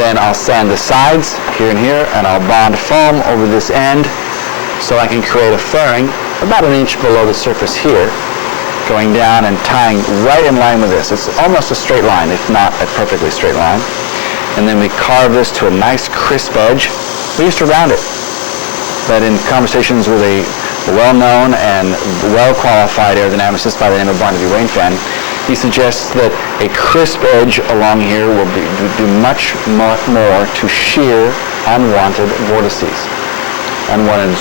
then I'll sand the sides here and here, and I'll bond foam over this end so I can create a fairing about an inch below the surface here, going down and tying right in line with this. It's almost a straight line, if not a perfectly straight line. And then we carve this to a nice crisp edge. We used to round it. but in conversations with a well-known and well-qualified aerodynamicist by the name of Barnaby Wainfan, he suggests that a crisp edge along here will do much more to shear unwanted vortices, unwanted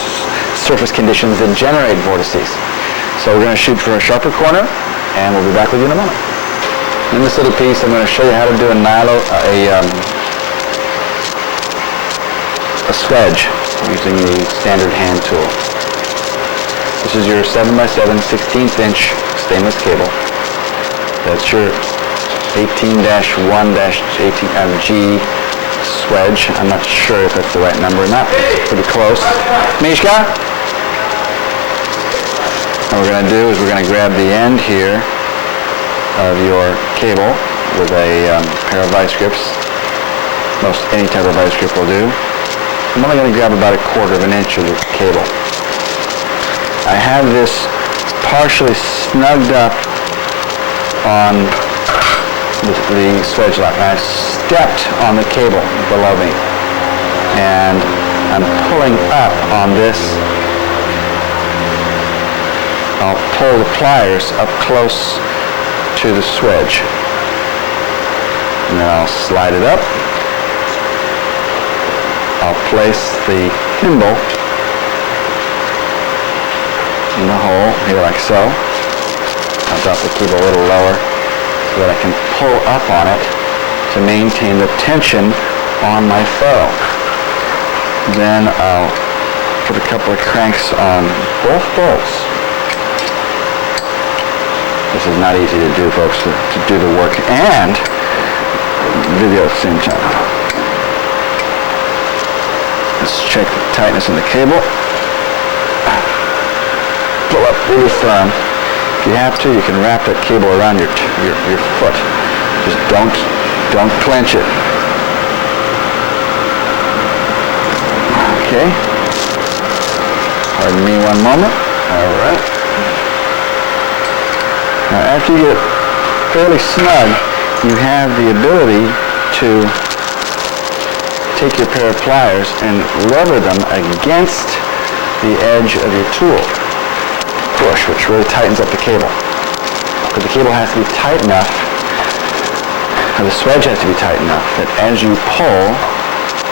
surface conditions that generate vortices. So we're going to shoot for a sharper corner, and we'll be back with you in a moment. In this little piece, I'm going to show you how to do a swedge using the standard hand tool. This is your 7x7 16th-inch stainless cable. That's your 18-1-G swedge. I'm not sure if that's the right number or not. It's pretty close. Mishka? What we're going to do is we're going to grab the end here of your cable with a pair of vice grips. Most any type of vice grip will do. I'm only going to grab about 1/4 of an inch of the cable. I have this partially snugged up on the swedge lock. I stepped on the cable below me, and I'm pulling up on this. I'll pull the pliers up close to the swedge, and then I'll slide it up. I'll place the thimble in the hole here like so. I'll drop the cable a little lower so that I can pull up on it to maintain the tension on my foe. Then I'll put a couple of cranks on both bolts. This is not easy to do, folks, to do the work and video at the same time. Let's check the tightness in the cable. Pull up really firm. If you have to, you can wrap that cable around your foot. Just don't clench it. Okay. Pardon me one moment. All right. Now, after you get fairly snug, you have the ability to take your pair of pliers and lever them against the edge of your tool bush, which really tightens up the cable. But the cable has to be tight enough, or the swedge has to be tight enough that as you pull,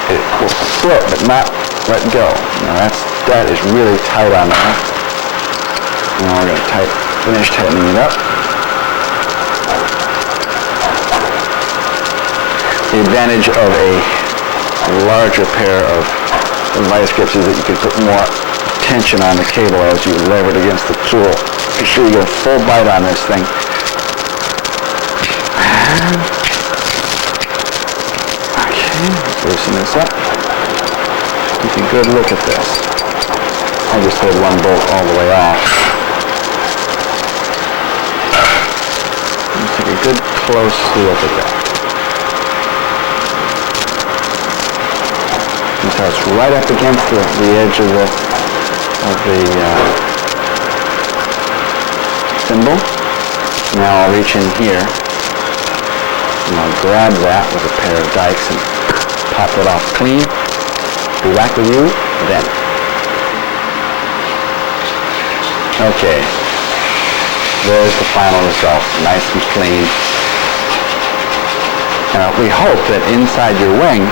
it will slip but not let go. Now that is really tight on there. Now we're going to finish tightening it up. The advantage of a larger pair of vice grips is that you can put more tension on the cable as you lever it against the tool. Be sure you get a full bite on this thing. Okay, let's loosen this up. Take a good look at this. I just pulled one bolt all the way off. Let's take a good close look at that. So it's right up against the edge of the thimble. Now I'll reach in here and I'll grab that with a pair of dikes and pop it off clean. Be back with you then. Okay, there's the final result, nice and clean. Now we hope that inside your wing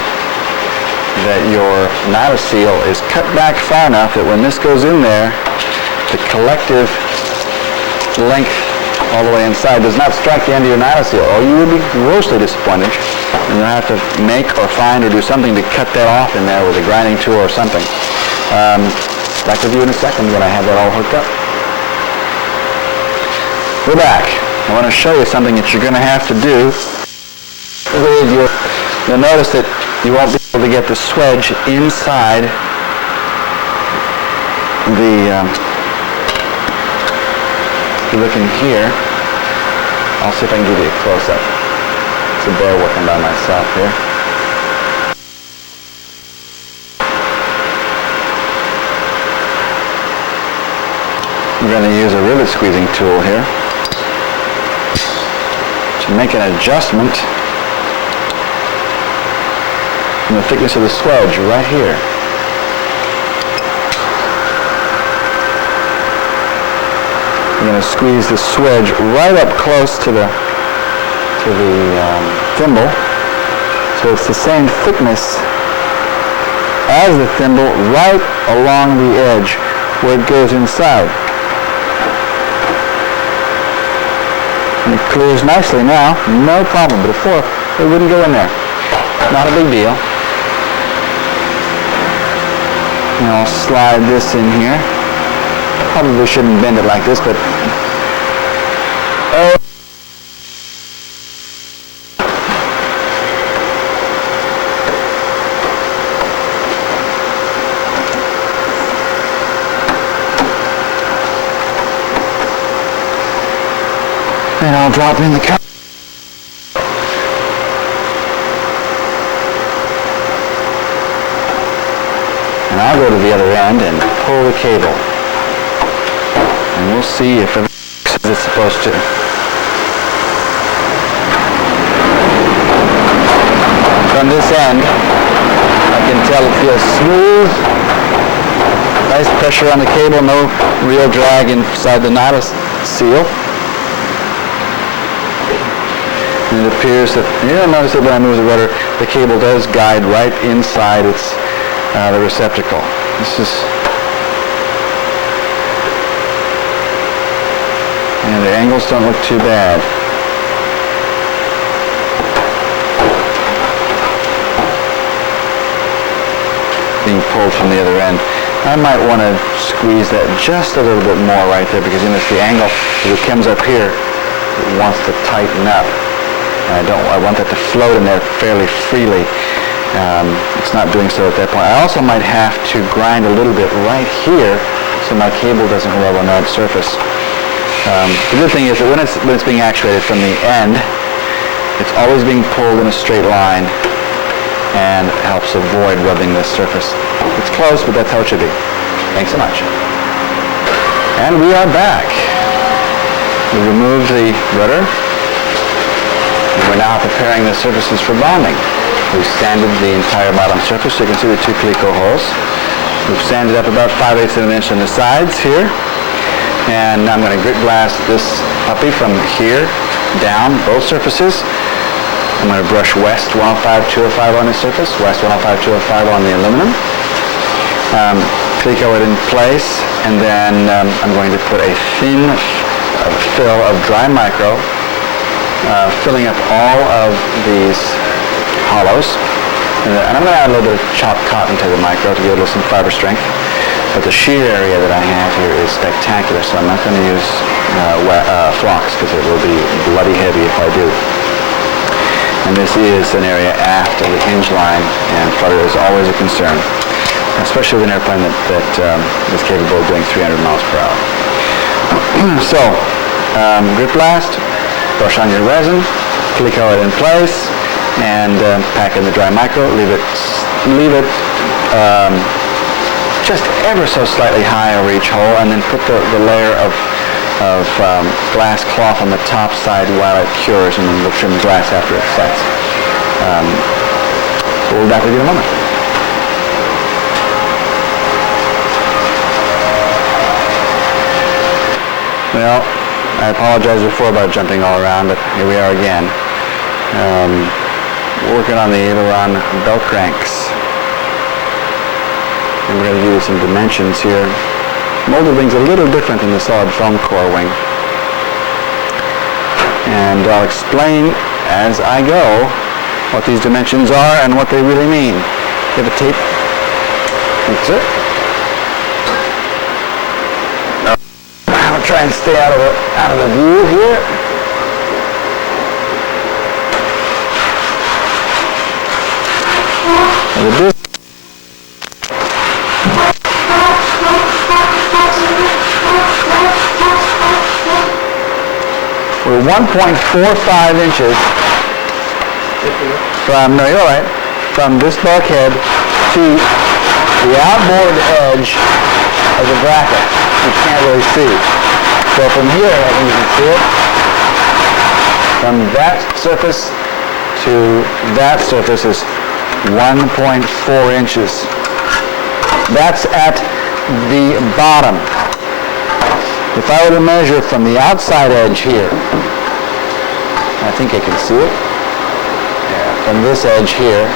that your nylon seal is cut back far enough that when this goes in there, the collective length all the way inside does not strike the end of your nylon seal, or you will be grossly disappointed, and you'll have to make or find or do something to cut that off in there with a grinding tool or something. Back with you in a second when I have that all hooked up. We're back. I want to show you something that you're going to have to do with your... You'll notice that you won't be able to get the swedge inside the, if you look in here, I'll see if I can give you a close-up. So bear working by myself here. We're going to use a rivet squeezing tool here to make an adjustment in the thickness of the swedge right here. we're going to squeeze the swedge right up close to the thimble, so it's the same thickness as the thimble right along the edge where it goes inside. And it clears nicely now, no problem. But before, it wouldn't go in there. Not a big deal. And I'll slide this in here. Probably shouldn't bend it like this, but oh. And I'll drop in the cup. And I'll go to the other end and pull the cable. And we'll see if it works as it's supposed to. From this end, I can tell it feels smooth. Nice pressure on the cable, no real drag inside the nylon seal. And it appears that, you'll notice that when I move the rudder, the cable does guide right inside its the receptacle. This is, and the angles don't look too bad. Being pulled from the other end. I might want to squeeze that just a little bit more right there, because you notice the angle, as it comes up here, it wants to tighten up. I want that to float in there fairly freely. It's not doing so at that point. I also might have to grind a little bit right here so my cable doesn't rub on that surface. The good thing is that when it's being actuated from the end, it's always being pulled in a straight line and helps avoid rubbing this surface. It's close, but that's how it should be. Thanks so much. And we are back. We removed the rudder. We're now preparing the surfaces for bonding. We've sanded the entire bottom surface. You can see the two calico holes. We've sanded up about 5/8 of an inch on the sides here. And now I'm going to grit blast this puppy from here down, both surfaces. I'm going to brush west 105, 205 on this surface, west 105, 205 on the aluminum. Calico it in place, and then I'm going to put a thin fill of dry micro, filling up all of these hollows. And I'm going to add a little bit of chopped cotton to the micro to give it some fiber strength. But the shear area that I have here is spectacular, so I'm not going to use flocks, because it will be bloody heavy if I do. And this is an area aft of the hinge line, and flutter is always a concern, especially with an airplane that is capable of doing 300 miles per hour. So, grip blast, brush on your resin, calico it in place, and pack in the dry micro. Leave it just ever so slightly high over each hole, and then put the layer of glass cloth on the top side while it cures, and then we'll trim the glass after it sets. We'll be back with you in a moment. Well, I apologize before about jumping all around, but here we are again. Working on the aileron belt cranks. And we're going to give you some dimensions here. Molded wing's a little different than the solid foam core wing. And I'll explain as I go what these dimensions are and what they really mean. You have a tape? Thank you, sir. I'll try and stay out of the view here. We're 1.45 inches from this bulkhead to the outboard edge of the bracket. You can't really see. So from here, I think you can see it. From that surface to that surface is 1.4 inches. That's at the bottom. If I were to measure from the outside edge here, I think I can see it. Yeah, from this edge here,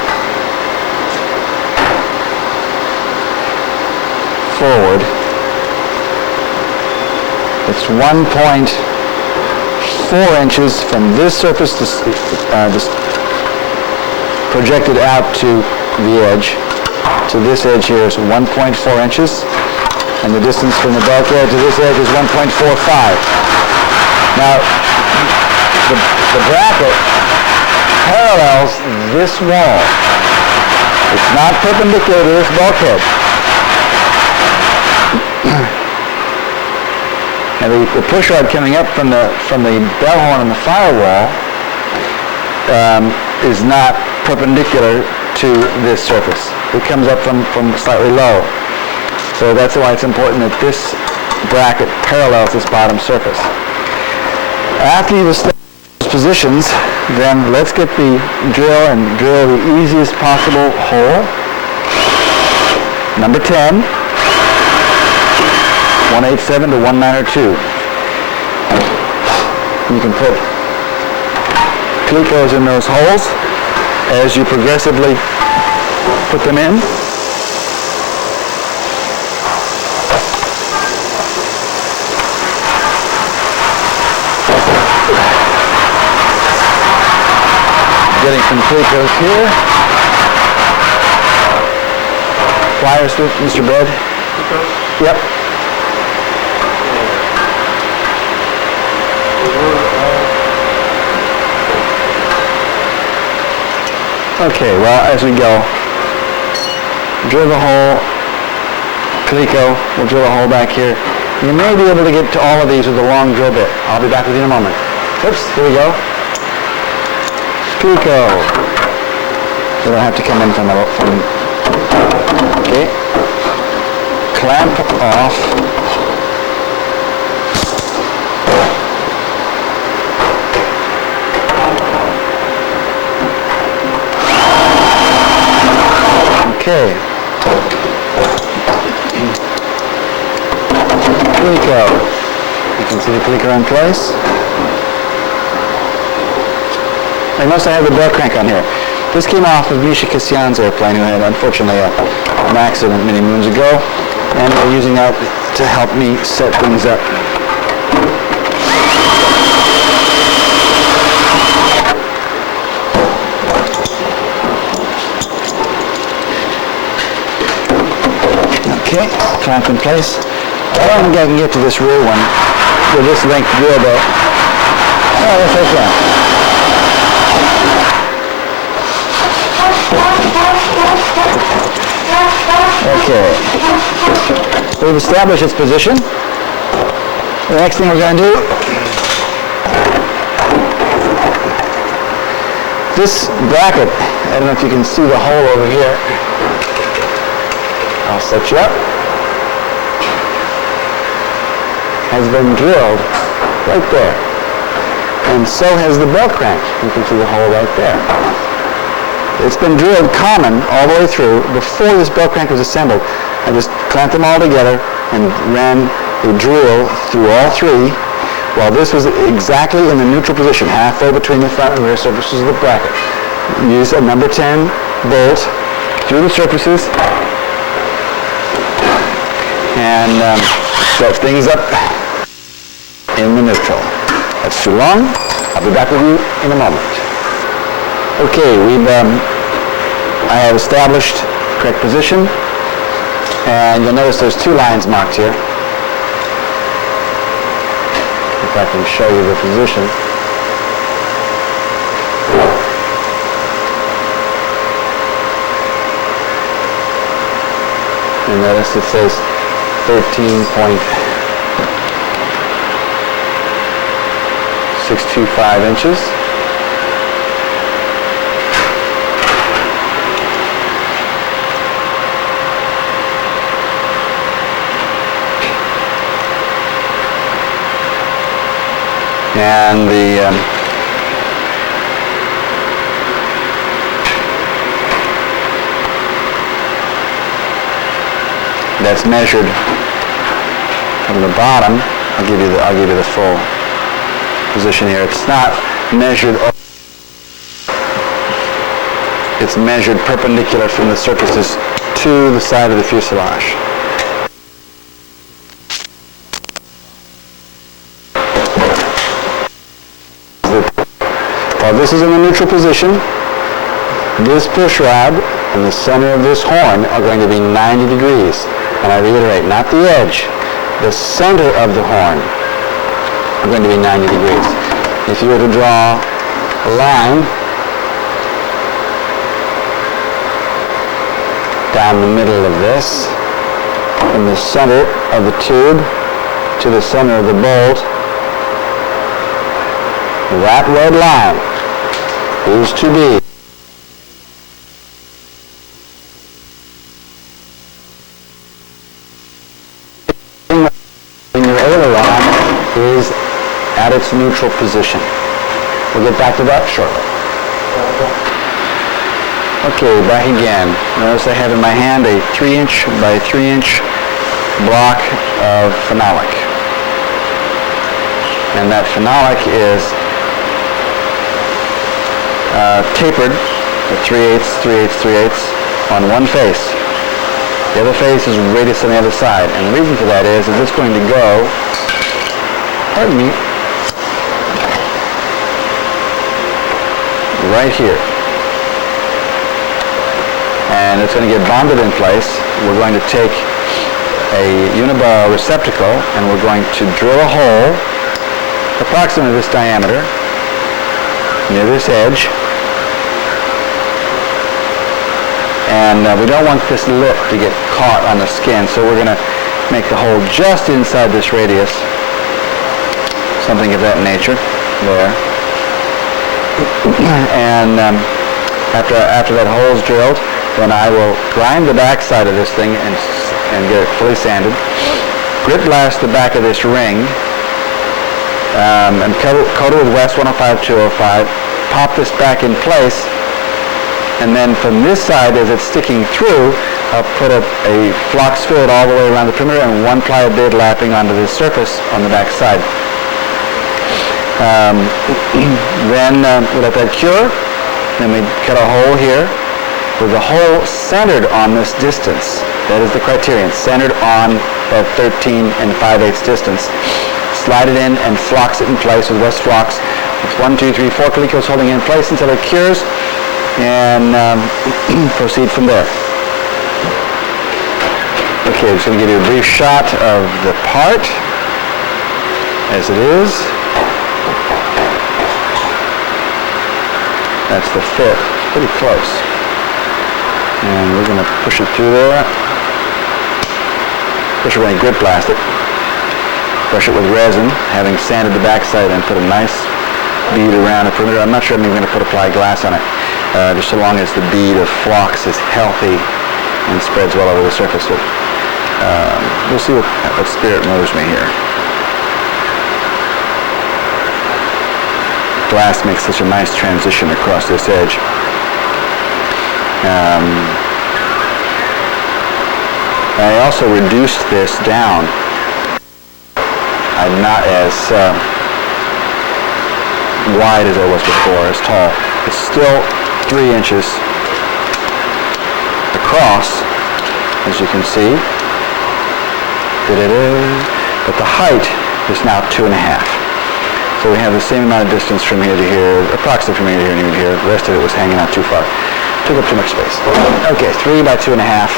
forward, it's 1.4 inches from this surface to, projected out to the edge. To this edge here is 1.4 inches, and the distance from the bulkhead to this edge is 1.45. Now, the bracket parallels this wall. It's not perpendicular to this bulkhead. Now the push rod coming up from the bell horn and the firewall is not perpendicular to this surface. It comes up from slightly low. So that's why it's important that this bracket parallels this bottom surface. After you've established those positions, then let's get the drill and drill the easiest possible hole. Number 10. 187 to 1902. You can put clicos in those holes as you progressively put them in. Getting some clicos here. Pliers, Mr. Bread. Yep. Okay, well, as we go, drill the hole, clico, we'll drill a hole back here. You may be able to get to all of these with a long drill bit. I'll be back with you in a moment. Oops, here we go. Clico. It'll have to come in from okay. Clamp off. Okay. Clico. You can see the clicker in place. I notice I have the bell crank on here. This came off of Misha Kasyan's airplane, who had unfortunately an accident many moons ago, and we're using that to help me set things up. Okay, clamp in place. I don't think I can get to this rear one with this length drill though. Oh, yes I can. Okay. We've established its position. The next thing we're going to do, this bracket, I don't know if you can see the hole over here. I'll set you up. Has been drilled right there. And so has the bell crank. You can see the hole right there. It's been drilled common all the way through. Before this bell crank was assembled, I just clamped them all together and ran a drill through all three, while this was exactly in the neutral position, halfway between the front and rear surfaces of the bracket. Use a number 10 bolt through the surfaces and set things up in the neutral. That's too long. I'll be back with you in a moment. Okay, I have established correct position, and you'll notice there's two lines marked here. If I can show you the position. And notice it says 13.625 inches. And that's measured from the bottom I'll give you the full position here. It's not measured. It's measured perpendicular from the surfaces to the side of the fuselage. While this is in the neutral position, this push rod and the center of this horn are going to be 90 degrees. And I reiterate, not the edge, the center of the horn are going to be 90 degrees. If you were to draw a line down the middle of this, from the center of the tube to the center of the bolt, that red line is to be when your aileron is at its neutral position. We'll get back to that shortly. Okay, back again. Notice I have in my hand a 3-inch by 3-inch block of phenolic. And that phenolic is tapered at 3/8, 3/8, 3/8 on one face. The other face is radius on the other side. And the reason for that is it's going to go, pardon me, right here. And it's going to get bonded in place. We're going to take a unibar receptacle and we're going to drill a hole approximately this diameter near this edge. And we don't want this lip to get caught on the skin, so we're going to make the hole just inside this radius, something of that nature, there. And after that hole is drilled, then I will grind the back side of this thing and get it fully sanded, grit blast the back of this ring, and coat it with West 105-205, pop this back in place, and then from this side, as it's sticking through, I'll put a flox fillet all the way around the perimeter and 1-ply bid lapping onto this surface on the back side. Then we let that cure. Then we cut a hole here with the hole centered on this distance. That is the criterion, centered on about 13 5/8 distance. Slide it in and flox it in place with West Flox. It's 1, 2, 3, 4 calicos holding it in place until it cures, and proceed from there. Okay, I'm just going to give you a brief shot of the part as it is. That's the fit. It's pretty close. And we're going to push it through there. Push it when you grit blast it. Brush it with resin, having sanded the backside and put a nice bead around the perimeter. I'm not sure I'm even going to apply glass on it. Just so long as the bead of flox is healthy and spreads well over the surface. But, we'll see what spirit moves me here. Glass makes such a nice transition across this edge. I also reduced this down. I'm not as wide as I was before, as tall. It's still 3 inches across, as you can see. But the height is now 2.5. So we have the same amount of distance from here to here, approximately from here to here and here to here. The rest of it was hanging out too far. Took up too much space. Okay, 3 by 2.5.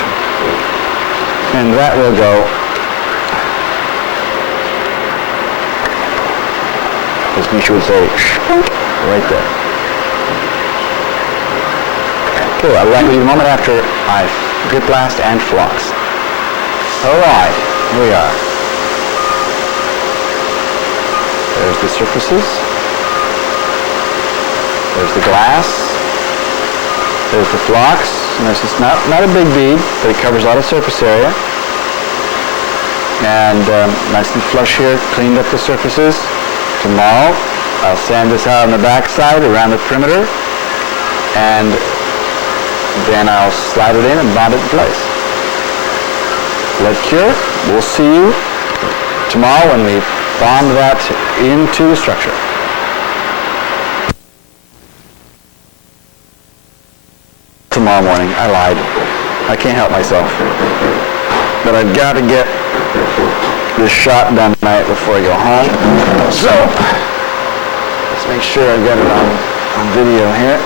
And that will go, as Misha would say, right there. Okay, I'll be back with you a moment after I grit blast and flox. All right, here we are. There's the surfaces. There's the glass. There's the flox. And this is not a big bead, but it covers a lot of surface area. And nice and flush here, cleaned up the surfaces. Tomorrow, I'll sand this out on the back side around the perimeter, and then I'll slide it in and bond it in place. Let cure. We'll see you tomorrow when we bond that into the structure. Tomorrow morning. I lied. I can't help myself. But I've got to get this shot done tonight before I go home. So, let's make sure I've got it on video here.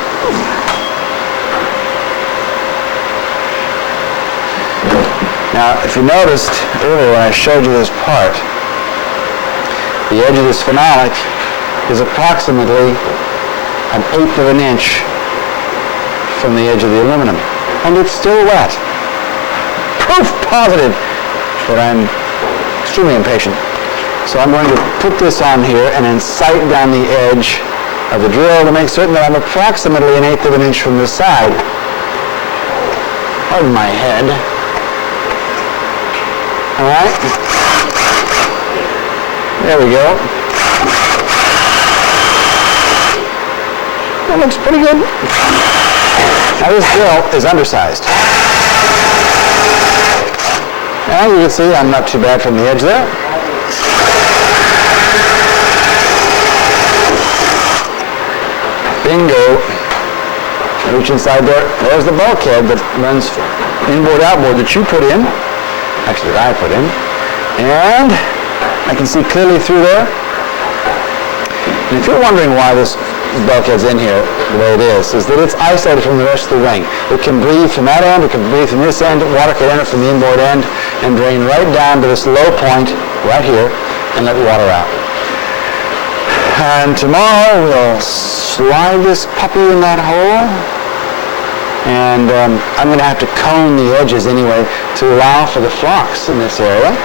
Now, if you noticed earlier when I showed you this part, the edge of this phenolic is approximately 1/8 of an inch from the edge of the aluminum, and it's still wet. Proof positive, but I'm extremely impatient. So I'm going to put this on here and then sight down the edge of the drill to make certain that I'm approximately 1/8 of an inch from the side. Pardon my head. All right. There we go. That looks pretty good. Now this drill is undersized. As you can see, I'm not too bad from the edge there. Bingo. Reach inside there. There's the bulkhead that runs inboard, outboard that you put in. Actually, that I put in. And I can see clearly through there. And if you're wondering why this bulkhead's in here the way it is that it's isolated from the rest of the wing. It can breathe from that end, it can breathe from this end, water can enter from the inboard end and drain right down to this low point right here and let water out. And tomorrow we'll slide this puppy in that hole, and I'm going to have to cone the edges anyway to allow for the flocks in this area.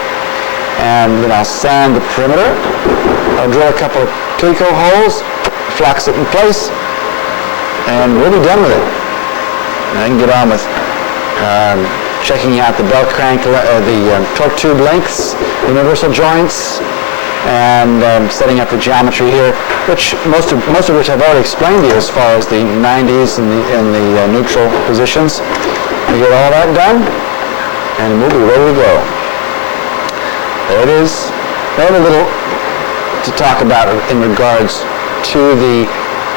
And then I'll sand the perimeter. I'll drill a couple of cleco holes, flux it in place, and we'll be done with it. And I can get on with checking out the belt crank, the torque tube lengths, universal joints, and setting up the geometry here, which most of which I've already explained to you as far as the 90s and the neutral positions. We get all that done, and we'll be ready to go. There it is. Another little to talk about in regards to the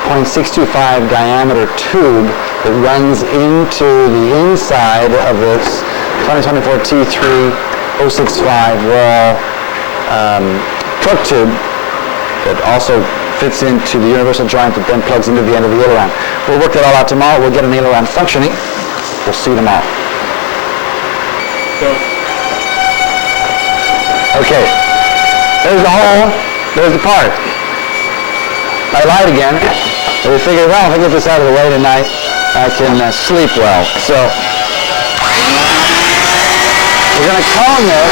0.625 diameter tube that runs into the inside of this 2024 T3065 raw torque tube that also fits into the universal joint that then plugs into the end of the aileron. We'll work that all out tomorrow. We'll get an aileron functioning. We'll see you tomorrow. Okay, there's the hole, there's the part. I lied again. We figured, well, if I get this out of the way tonight, I can sleep well. So, we're going to cone this.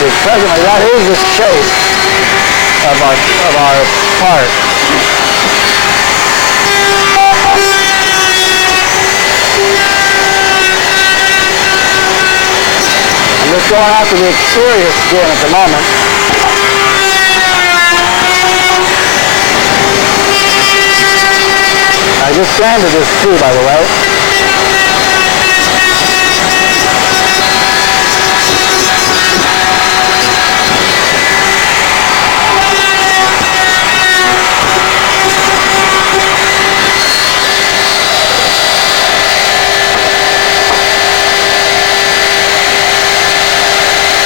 So presently, that is the shape of our part. I'm just going after the exterior skin at the moment. I just sanded this too, by the way.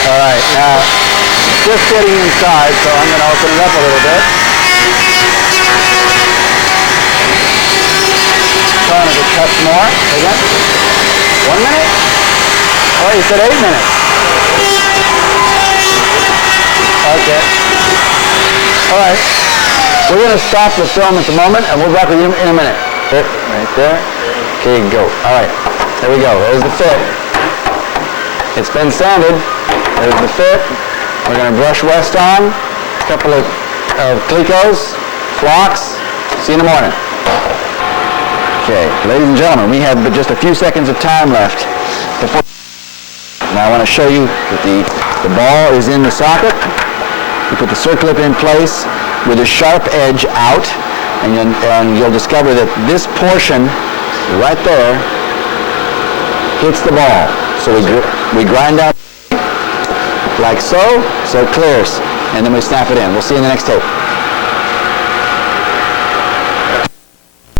Alright, now, just getting inside, so I'm going to open it up a little bit. Trying to touch more. Again. 1 minute? Oh, you said 8 minutes. Okay. Alright. We're going to stop the film at the moment, and we'll be back with you in a minute. Right there. Okay, go. Alright. There we go. There's the fit. It's been sanded. There's the fit. We're going to brush west on. A couple of clecos, flocks. See you in the morning. Okay, ladies and gentlemen, we have just a few seconds of time left before. Now I want to show you that the ball is in the socket. You put the circlip in place with a sharp edge out, and you'll discover that this portion right there hits the ball. So we grind out like so, so it clears, and then we snap it in. We'll see you in the next tape.